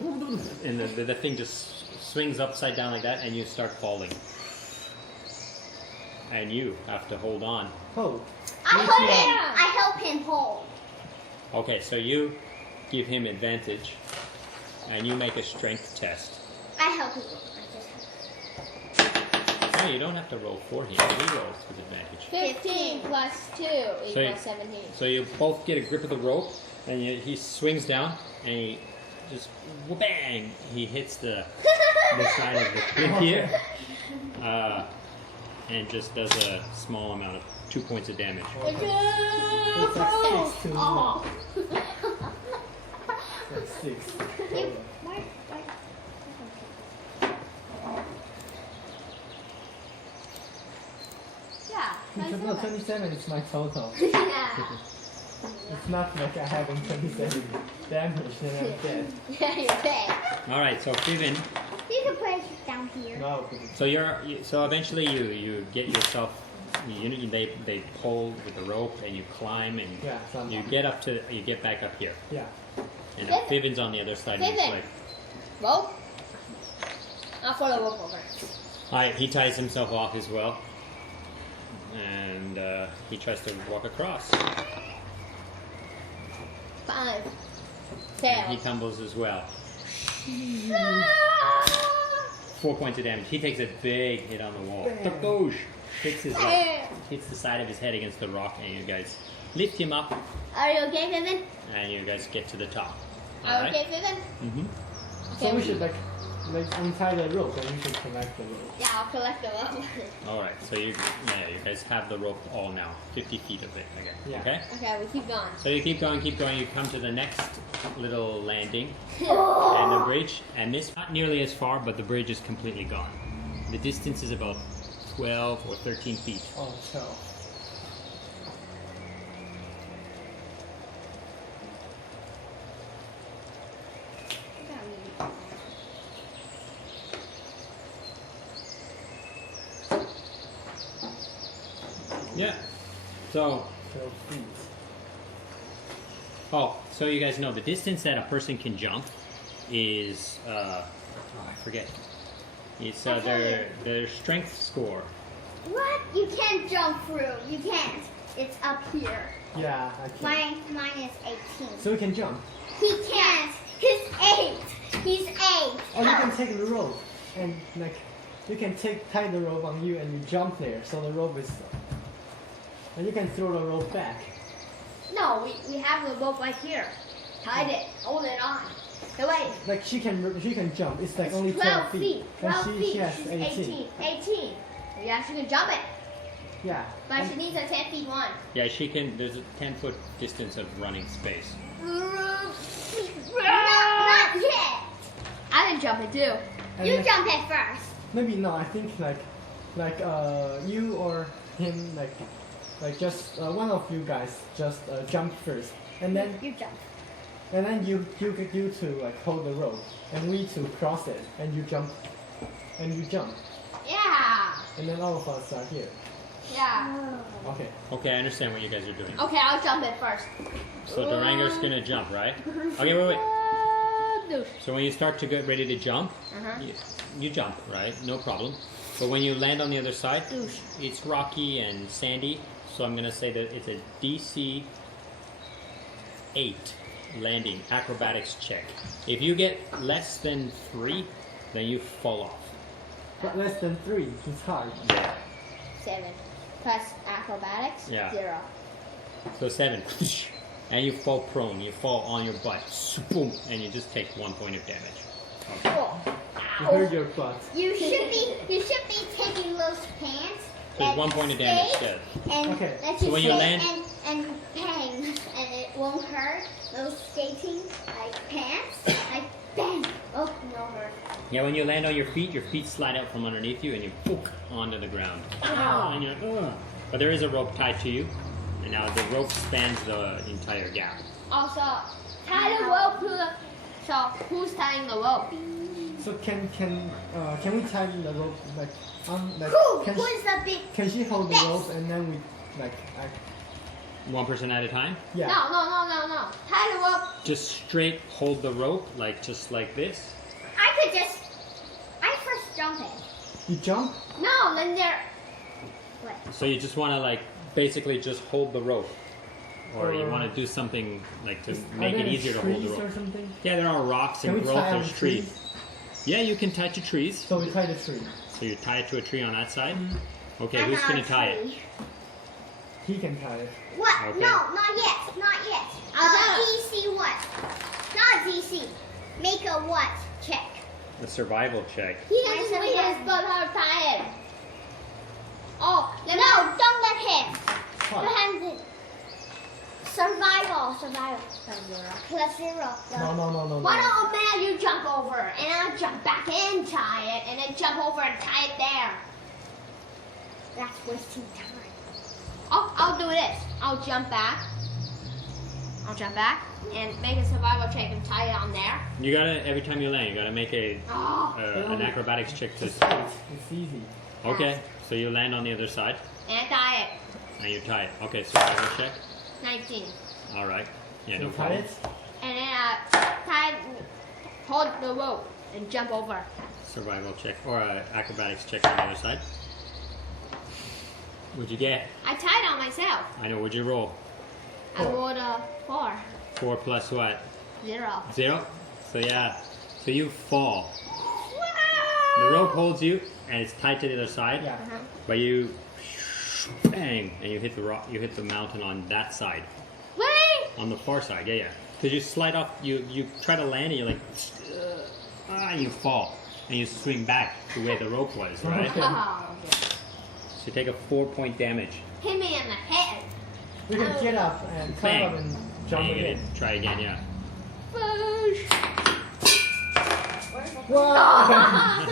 and the thing just swings upside down like that, and you start falling. And you have to hold on. Oh. I help him hold. Okay, so you give him advantage, and you make a strength test. I help him hold. No, you don't have to roll for him. He rolls with advantage. 15 plus 2 equals 17. So you both get a grip of the rope, and he swings down, and he just bang! He hits the side of the cliff here, and just does a small amount of 2 points of damage. It's like 6 to 1. Oh. That's 6. Yeah. No, 27 is my total. Yeah. It's not like I having 27 damage and I'm dead. Yeah, you're dead. All right, so Vivian, You can put it down here. No, so eventually you get yourself. They pull with the rope, and you climb, and yeah, you get back up here. Yeah. And Vivian. Vivian's on the other side. And he's Vivian. like, Rope? I'll follow rope over. all right, he ties himself off as well, and he tries to walk across. 5. And he Tail. tumbles as well. 4 points of damage. He takes a big hit on the wall. Takoosh! Hits the side of his head against the rock, and you guys lift him up, Are you okay, Vivian? and you guys get to the top. Are you okay, Vivian? Mm-hmm. So we should like untie the rope and we should connect the rope. Yeah, I'll collect the rope. All right. So you guys have the rope all now. 50 feet of it again. Yeah. Okay. Okay, we keep going. So you keep going. You come to the next little landing and the bridge, and this not nearly as far, but the bridge is completely gone. The distance is about 12 or 13 feet. Oh, so. Yeah. So, 12 feet. so you guys know the distance that a person can jump is I forget. It's their strength score. What? You can't jump through. You can't. It's up here. Yeah, I can. Mine is 18. So we can jump. He can't. He's 8. He's 8. Or you can take the rope and like you can tie the rope on you and you jump there. So the rope is, and you can throw the rope back. No, we have the rope right here. Tied it. Hold it on. No, wait. Like she can jump. It's like only 12 feet. feet. 12 and feet. she has She's 18. 18. Yeah, she can jump it. Yeah. But And- she needs a 10 feet one. Yeah, she can. There's a 10-foot distance of running space. Not yet. I can jump it too. and You like- jump it first. Maybe no. I think like you or him like just one of you guys just jump first, and then You jump. you two like hold the rope, and we two cross it, and you jump, Yeah. and then all of us are here. Yeah. Okay. Okay, I understand what you guys are doing. Okay, I'll jump it first. So Durango's gonna jump, right? Okay, wait. Douche. So when you start to get ready to jump, you jump, right? No problem. But when you land on the other side, Douche. it's rocky and sandy. So I'm gonna say that it's a DC 8 landing acrobatics check. If you get less than 3, then you fall off. But less than 3, it's hard. 7. Plus acrobatics. Yeah. 0. So 7, and you fall prone. You fall on your butt, boom, and you just take 1 point of damage. Okay. Cool. You hurt your butt. You should be taking those pants. So it's 1 point of damage stay, instead. And Okay. let So you when you stay land- and bang, and it won't hurt. Those skating like pants, like bang. Oh, no hurt. Yeah, when you land on your feet slide out from underneath you, and you poke onto the ground. And you're like, ugh. But there is a rope tied to you, and now the rope spans the entire gap. Also, tie the rope to the. So, who's tying the rope? So can we tie the rope like Who is the big? can she hold the Yes. rope and then we like One person at a time. yeah. No. Tie the rope. Just straight hold the rope, like just like this. I first jump it. You jump. No, then there. What? So you just want to like basically just hold the rope, or you Or- want to do something like to Are make there it any easier to hold the trees rope. or something? Yeah, there are rocks Can and we growth. tie on There's trees. trees? Yeah, you can tie to trees. So we tie the tree. So you tie it to a tree on that side. Mm-hmm. Okay, I'm who's not gonna a tie it? tree. He can tie it. What? Okay. No, not yet. Not yet. DC what? Not DC. Make a what? Check. The survival check. He doesn't I we said just got her tie it. Oh, let me. No, don't let him. What? Let him. Survival. Plus 0. No. Why don't man you jump over and I'll jump back and tie it and then jump over and tie it there. That's wasting time. I'll do this. I'll jump back and make a survival check and tie it on there. You gotta every time you land, you gotta make Oh, an acrobatics check to. It's easy. Okay, so you land on the other side and tie it. and you tie it. Okay, survival check. 19. All right. Yeah, So no tie problem. it. And then hold the rope and jump over. Survival check or acrobatics check on the other side. What'd you get? I tied on myself. I know. What'd you roll? I Four. rolled a 4. 4 plus what? 0. 0. So yeah. So you fall. The rope holds you and it's tied to the other side. Yeah. Uh-huh. But you bang and you hit the rock. You hit the mountain on that side. Wait! On the far side. Yeah. Because you slide off. You try to land and you're like you fall and you swing back to where the rope was. Right. Okay. Oh, So you take a 4-point damage. hit me in the head. We can get up and climb Bang. up and jump And you again. try again. Yeah. Wow!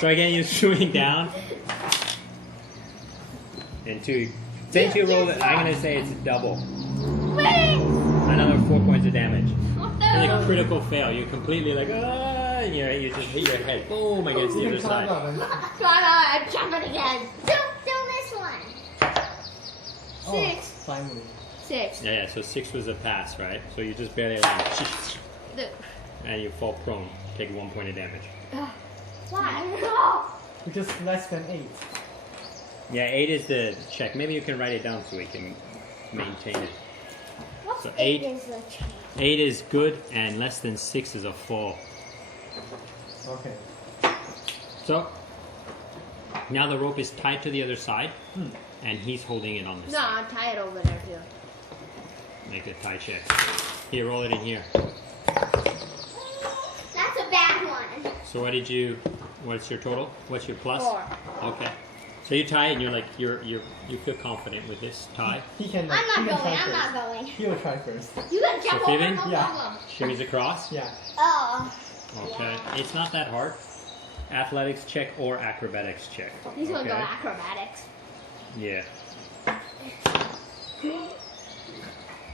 So again, you're swinging down. And since you rolled it, I'm gonna say it's double. Wait! Another 4 points of damage. What And a the? critical fail. You completely like and you just hit your head. Boom against the You other can climb side. up and I'm jumping again. Do this one. oh, 6. finally. 6. Yeah. So 6 was a pass, right? So you just barely land, The, and you fall prone. Take 1 point of damage. why? Because less than 8. Yeah, 8 is the check. Maybe you can write it down so we can maintain it. What's So 8 8. is the check. 8 is good, and less than 6 is a fall. Okay. So now the rope is tied to the other side, Hmm. and he's holding it on this No, side. I'll tie it over there too. Make a tie check. Here, roll it in here. That's a bad one. So what's your total? What's your plus? 4. Okay. So you tie it and you're like you feel confident with this tie. He can. I'm he not can going. try I'm first. not going. He will try first. You can jump So over, Vivian? no Yeah. problem. Shimmies across. Yeah. Oh. Okay. It's not that hard. Athletics check or acrobatics check. He's gonna go Okay. acrobatics. Yeah.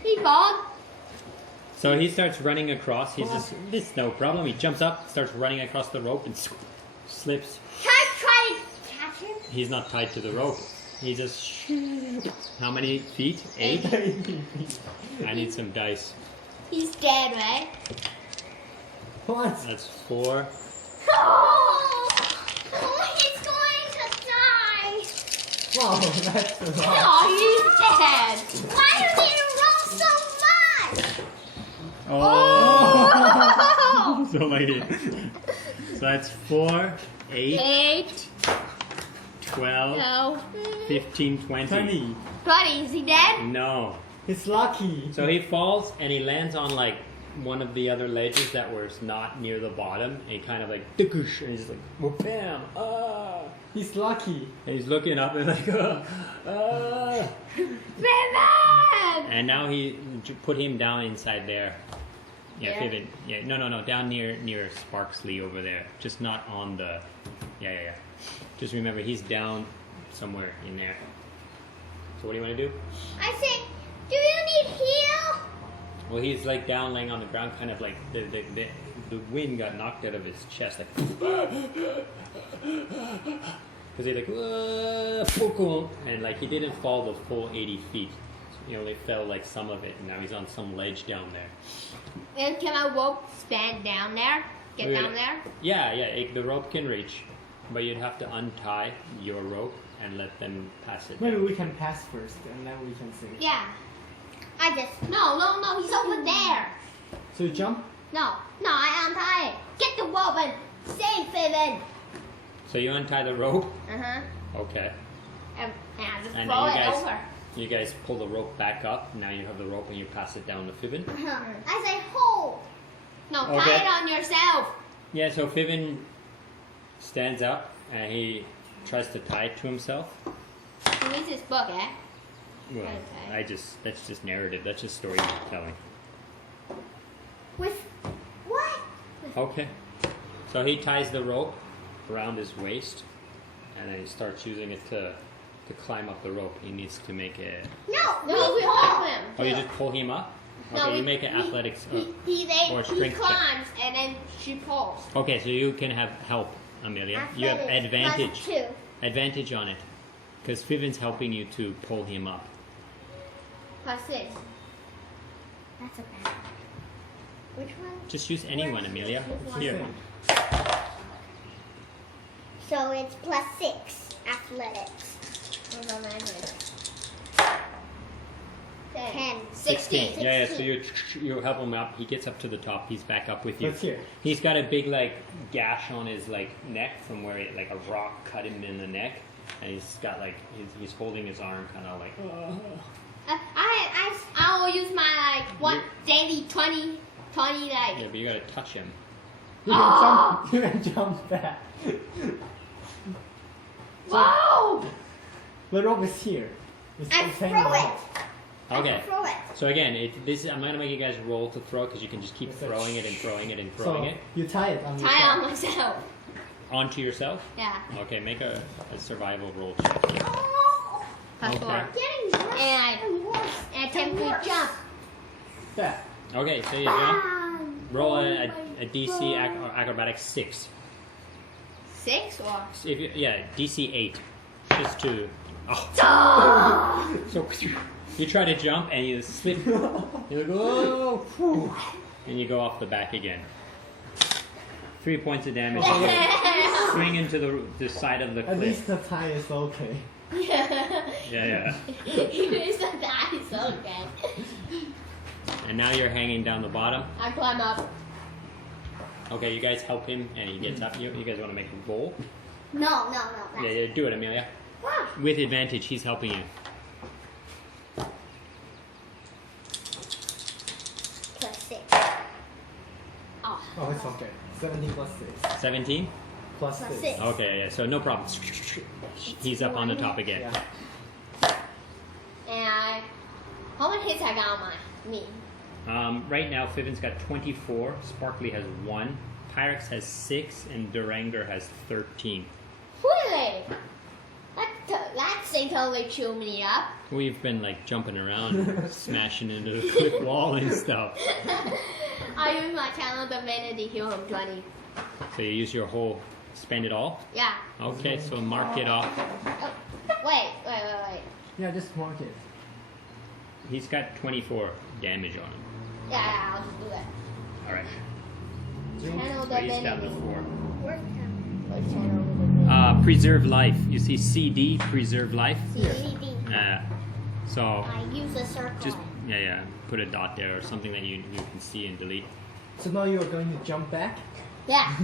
He falls. So he starts running across. He's just this no problem. He jumps up, starts running across the rope, and slips. Can I try to catch him? He's not tied to the rope. He just how many feet? 8. I need some dice. He's dead, right? What? That's 4. Oh, he's going to die. Wow, that's a lot. Oh, he's dead. Why do you need to roll so much? Oh! So many. So that's 4, 8, 8. 12, No. 15, 20. 20. 20. Is he dead? No. He's lucky. So he falls and he lands on like one of the other ledges that was not near the bottom. And he kind of like, and he's just like, whoop, bam, ah. He's lucky. And he's looking up and like, ah. Vivian! And now he put him down inside there. Yeah, There? Vivian. Yeah, no, down near Sparksley over there. Just not on the. Yeah. Just remember, he's down somewhere in there. So what do you want to do? I say, do you need heal? Well, he's like down, laying on the ground, kind of like the wind got knocked out of his chest, like because he like and like he didn't fall the full 80 feet. He only fell like some of it, and now he's on some ledge down there. And can my rope stand down there? Get Wait. down there? Yeah, the rope can reach, but you'd have to untie your rope and let them pass it. Maybe down. we can pass first, and then we can see. Yeah. I just no, he's over there. So you jump? No, I untie it. Get the rope and stay Fiven. So you untie the rope. Okay. And I just And throw then it over. You guys pull the rope back up. Now you have the rope and you pass it down to Fiven. I say hold. No, Okay. tie it on yourself. Yeah, so Fiven stands up and he tries to tie it to himself. He reads his book, eh? Well, Okay. that's just narrative. That's just storytelling. With what? Okay. So he ties the rope around his waist, and then he starts using it to climb up the rope. He needs to make a. No, we hold him. Oh, you just pull him up. Okay, No, you make an athletics. He or strength check. climbs and then she pulls. Okay, so you can have help, Amelia. You have Athletics advantage. plus 2. Advantage on it, because Fiven's helping you to pull him up. Plus 6. That's a bad. Which one? Just use anyone, Amelia. Just Here. one. So it's plus 6 athletics. 10. 16. Yeah. So you help him up. He gets up to the top. He's back up with you. Let's hear. He's got a big like gash on his like neck from where it, like a rock cut him in the neck, and he's got like he's holding his arm kind of like. I will use my like one daily 20 like. Yeah, but you gotta touch him. You can jump. You can jump back. Whoa! The rope is here. It's I it's hanging throw it. out. Okay. Throw it. So again, I'm not gonna make you guys roll to throw because you can just keep It's like- throwing it and throwing it and So throwing it you tie it on Tie on yourself. myself. onto yourself. Yeah. Okay, make a survival roll check. Oh, Plus Okay. 4. getting worse And worse. And attempt to jump. Yeah. Okay, so you jump. Roll a DC acrobatics 6. 6 or? If you, yeah, DC 8. Just to. Oh. So you try to jump and you slip. You go, oh, and you go off the back again. 3 points of damage. You swing into the side of the At least cliff. the tie is okay. Yeah. It's a dice, okay. And now you're hanging down the bottom. I climb up. Okay, you guys help him and he gets up. You guys want to make a roll? No. Yeah, do it, Amelia. Wow. With advantage, he's helping you. Plus 6. Oh. Oh, it's okay. 17 plus 6. 17? Plus Plus 6. 6. Okay, yeah, so no problem. He's up on the top again. Yeah. And how many hits I got on me? Right now, Fiven's got 24, Sparkly has 1, Pyrex has 6, and Duranger has 13. Really? That thing totally chewed me up. We've been like jumping around, smashing into the cliff wall and stuff. I use my talent divinity heal him 20. So you use your whole, spend it all? Yeah. Okay, so mark it off. Oh, wait. Yeah, just mark it. He's got 24 damage on him. Yeah, I'll just do that. Alright. Channel So he's down to divinity. 4. Where's the Like channel divinity. Preserve life. You see CD, preserve life. CDD? So I use a circle. just, yeah, put a dot there or something that you can see and delete. So now you are going to jump back. Yeah.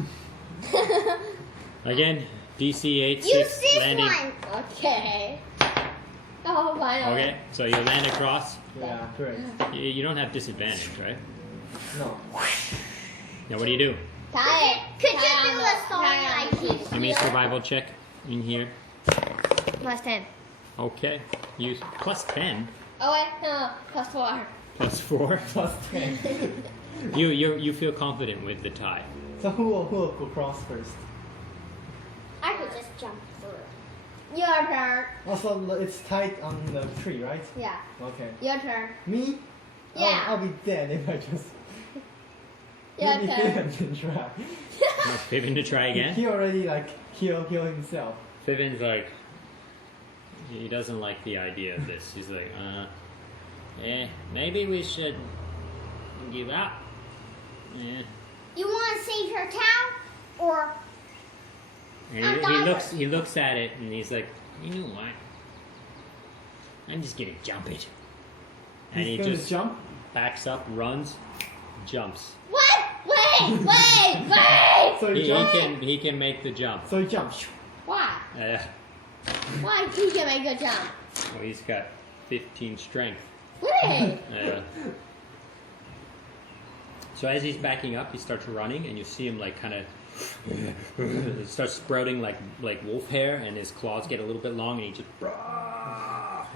Again, DC 8, Use 6, this landing. one. Okay. Oh, finally. Okay, so you land across. Yeah, correct. You don't have disadvantage, right? No. Now what do you do? Tie it. Could you Tie do on a the- song tie on like the this? piece. Give me a survival check in here. Plus 10. Okay, use plus 10, Oh, wait. No. Plus 4. plus 4. Plus 10. You feel confident with the tie. So who will go cross first? I could just jump through. Your turn. Also, it's tied on the tree, right? Yeah. Okay. Your turn. Me? Yeah. I'll be dead if I just. Yeah, Maybe okay. Fiven can try. Want Fiven to try again? He already like heal himself. Fiven's like, he doesn't like the idea of this. He's like, maybe we should give up. Yeah. You want to save your cow? Or And he looks at it and he's like, you know what? I'm just gonna jump it. And He's he gonna just jump. backs up, runs, jumps. What? Wait! So he He jumps. can make the jump. So he jumps. Why? Uh, Why he can make a jump? well, he's got 15 strength. Really? So as he's backing up, he starts running, and you see him like kind of starts sprouting like wolf hair, and his claws get a little bit long, and he just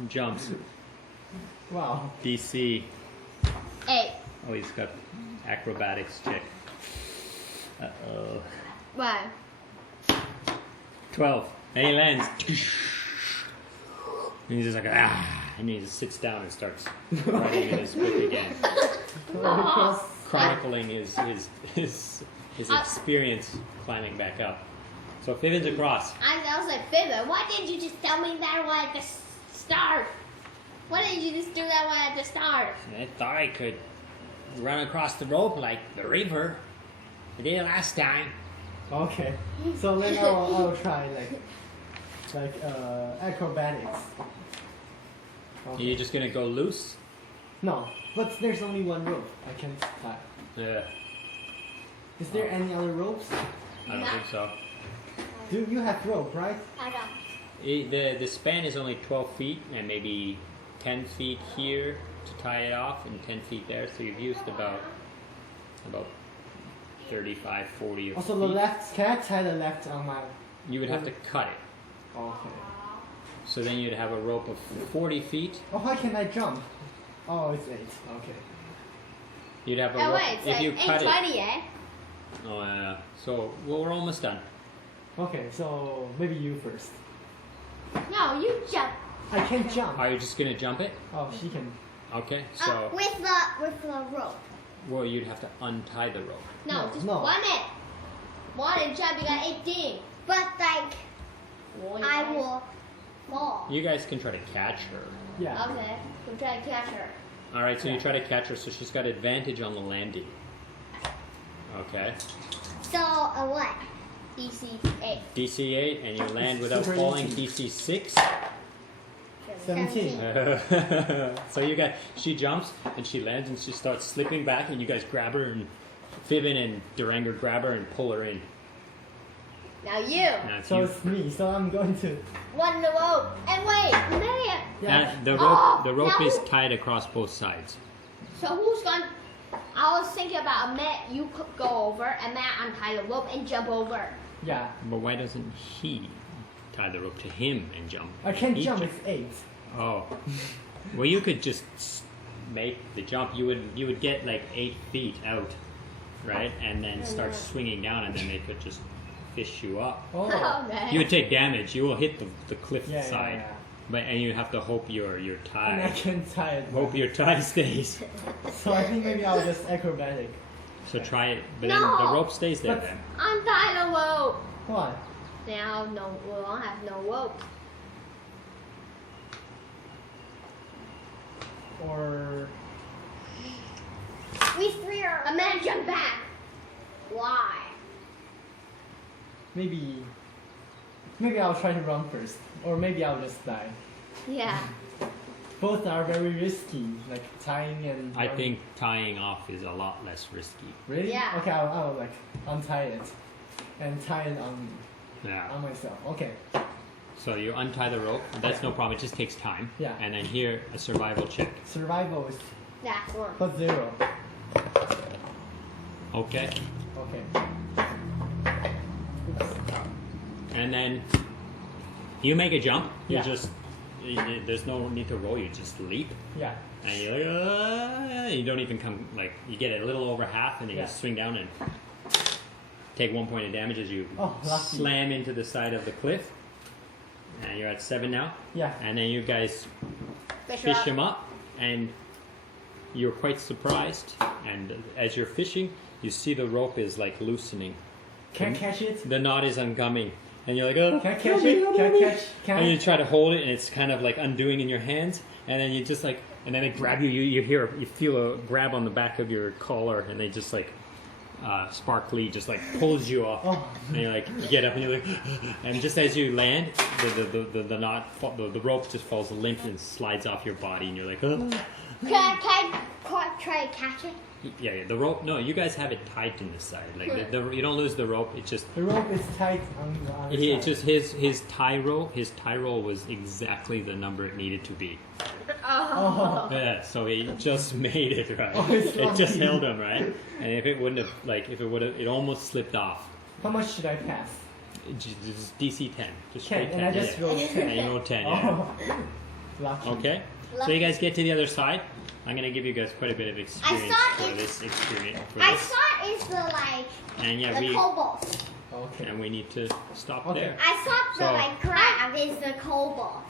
jumps. Wow. DC. 8. Oh, he's got acrobatics check. Uh-oh. Why? 12. And he lands. And he's just like, and he just sits down and starts writing in his book again, chronicling his experience climbing back up. So Fiven's across. I was like, Fiven, why didn't you just tell me that one at the start? Why didn't you just do that one at the start? I thought I could run across the rope like the river. I did it last time. Okay. So then I'll try like acrobatics. Okay. You're just gonna go loose? No, but there's only one rope. I can tie. Yeah. Is there any other ropes? I don't think so. Do you have rope, right? I don't. The span is only 12 feet and maybe 10 feet here to tie it off and 10 feet there, so you've used about 35, 40 of Also, feet. the left. Can I tie the left on my? You would have to cut it. Okay. So then you'd have a rope of 40 feet. Oh, how can I jump? Oh, it's 8. Okay. You'd have a Oh rope wait, it's if you like cut it. 8:20, eh? Oh yeah. So well, we're almost done. Okay, so maybe you first. No, you jump. I can't jump. Are you just gonna jump it? Oh, she can. Okay. So With the rope. well, you'd have to untie the rope. No, No, just no. one it. One and jump, you got 18. But like, I will fall. You guys can try to catch her. Yeah. Okay, we'll try to catch her. All right. So you try to catch her, so she's got advantage on the landing. Okay. So, what? DC 8. DC 8, and you land without Super falling. easy. DC 6. 17. So you guys, she jumps and she lands and she starts slipping back, and you guys grab her, and Fiven and Duranger grab her and pull her in. Now you. Now it's So you. it's me. So I'm going to. One the rope. And wait, there. Yeah. The rope now is who- tied across both sides. So who's going? I was thinking about Matt. You could go over, and Matt untie the rope and jump over. Yeah. But why doesn't he tie the rope to him and jump? I can't He jump. ju- It's 8. Oh. Well, you could just make the jump. You would get like 8 feet out, right? And then start swinging down, and then they could just fish you up. Oh. man. You would take damage. You will hit the cliff Yeah, side, yeah. and you have to hope your And tie. I can tie it. Hope your tie stays. So I think maybe I'll just acrobatic. So try it, but No. then the rope stays there. But- Then Untie the rope. Why? Now no, we won't have no rope. Or We 3 are. A man jump back. Why? maybe I'll try to run first. Or maybe I'll just die. Yeah. Both are very risky, like tying and. I running. think tying off is a lot less risky. Really? Yeah. Okay, I'll like untie it and tie it on Yeah. myself. Okay. So you untie the rope. That's no problem. It just takes time. Yeah. And then here a survival check. Survival is That's one. plus 0. Okay. Okay. Oops. And then you make a jump. You Yeah. just there's no need to roll. You just leap. Yeah. And you're like, you don't even come, like, you get a little over half, and you Yeah. just swing down and take 1 point of damage as you Oh, lucky. slam into the side of the cliff. And you're at 7 now. Yeah. And then you guys Fish fish up. him up, and you're quite surprised, and as you're fishing, you see the rope is like loosening. Can I catch it? The knot is ungumming, and you're like, oh, Can I catch it? Can I catch? Can and I? you try to hold it, and it's kind of like undoing in your hands, and then you just like, and then they grab you. You feel a grab on the back of your collar, and they just like, Sparkly just like pulls you off, Oh. and you're like, you get up, and you're like, and just as you land, the knot, the rope just falls limp and slides off your body, and you're like, oh. Can I try to catch it? Yeah, the rope. No, you guys have it tied in the side. Like you don't lose the rope. It just The rope is tight on the It's side. just his tie roll was exactly the number it needed to be. Oh. Yeah, so he just made it right. Oh, it's It just lucky. held him right. And if it wouldn't have, it almost slipped off. How much should I pass? Just DC 10. Just 10, straight and I 10. just Yeah. rolled 10. And you rolled 10. Yeah. Oh. Lucky. Okay. So you guys get to the other side. I'm gonna give you guys quite a bit of experience thought for it- this experience. For I this. thought it's the like And yeah, the cobalt. Okay. and we need to stop Okay. there. I thought the So- like crab is the cobalt.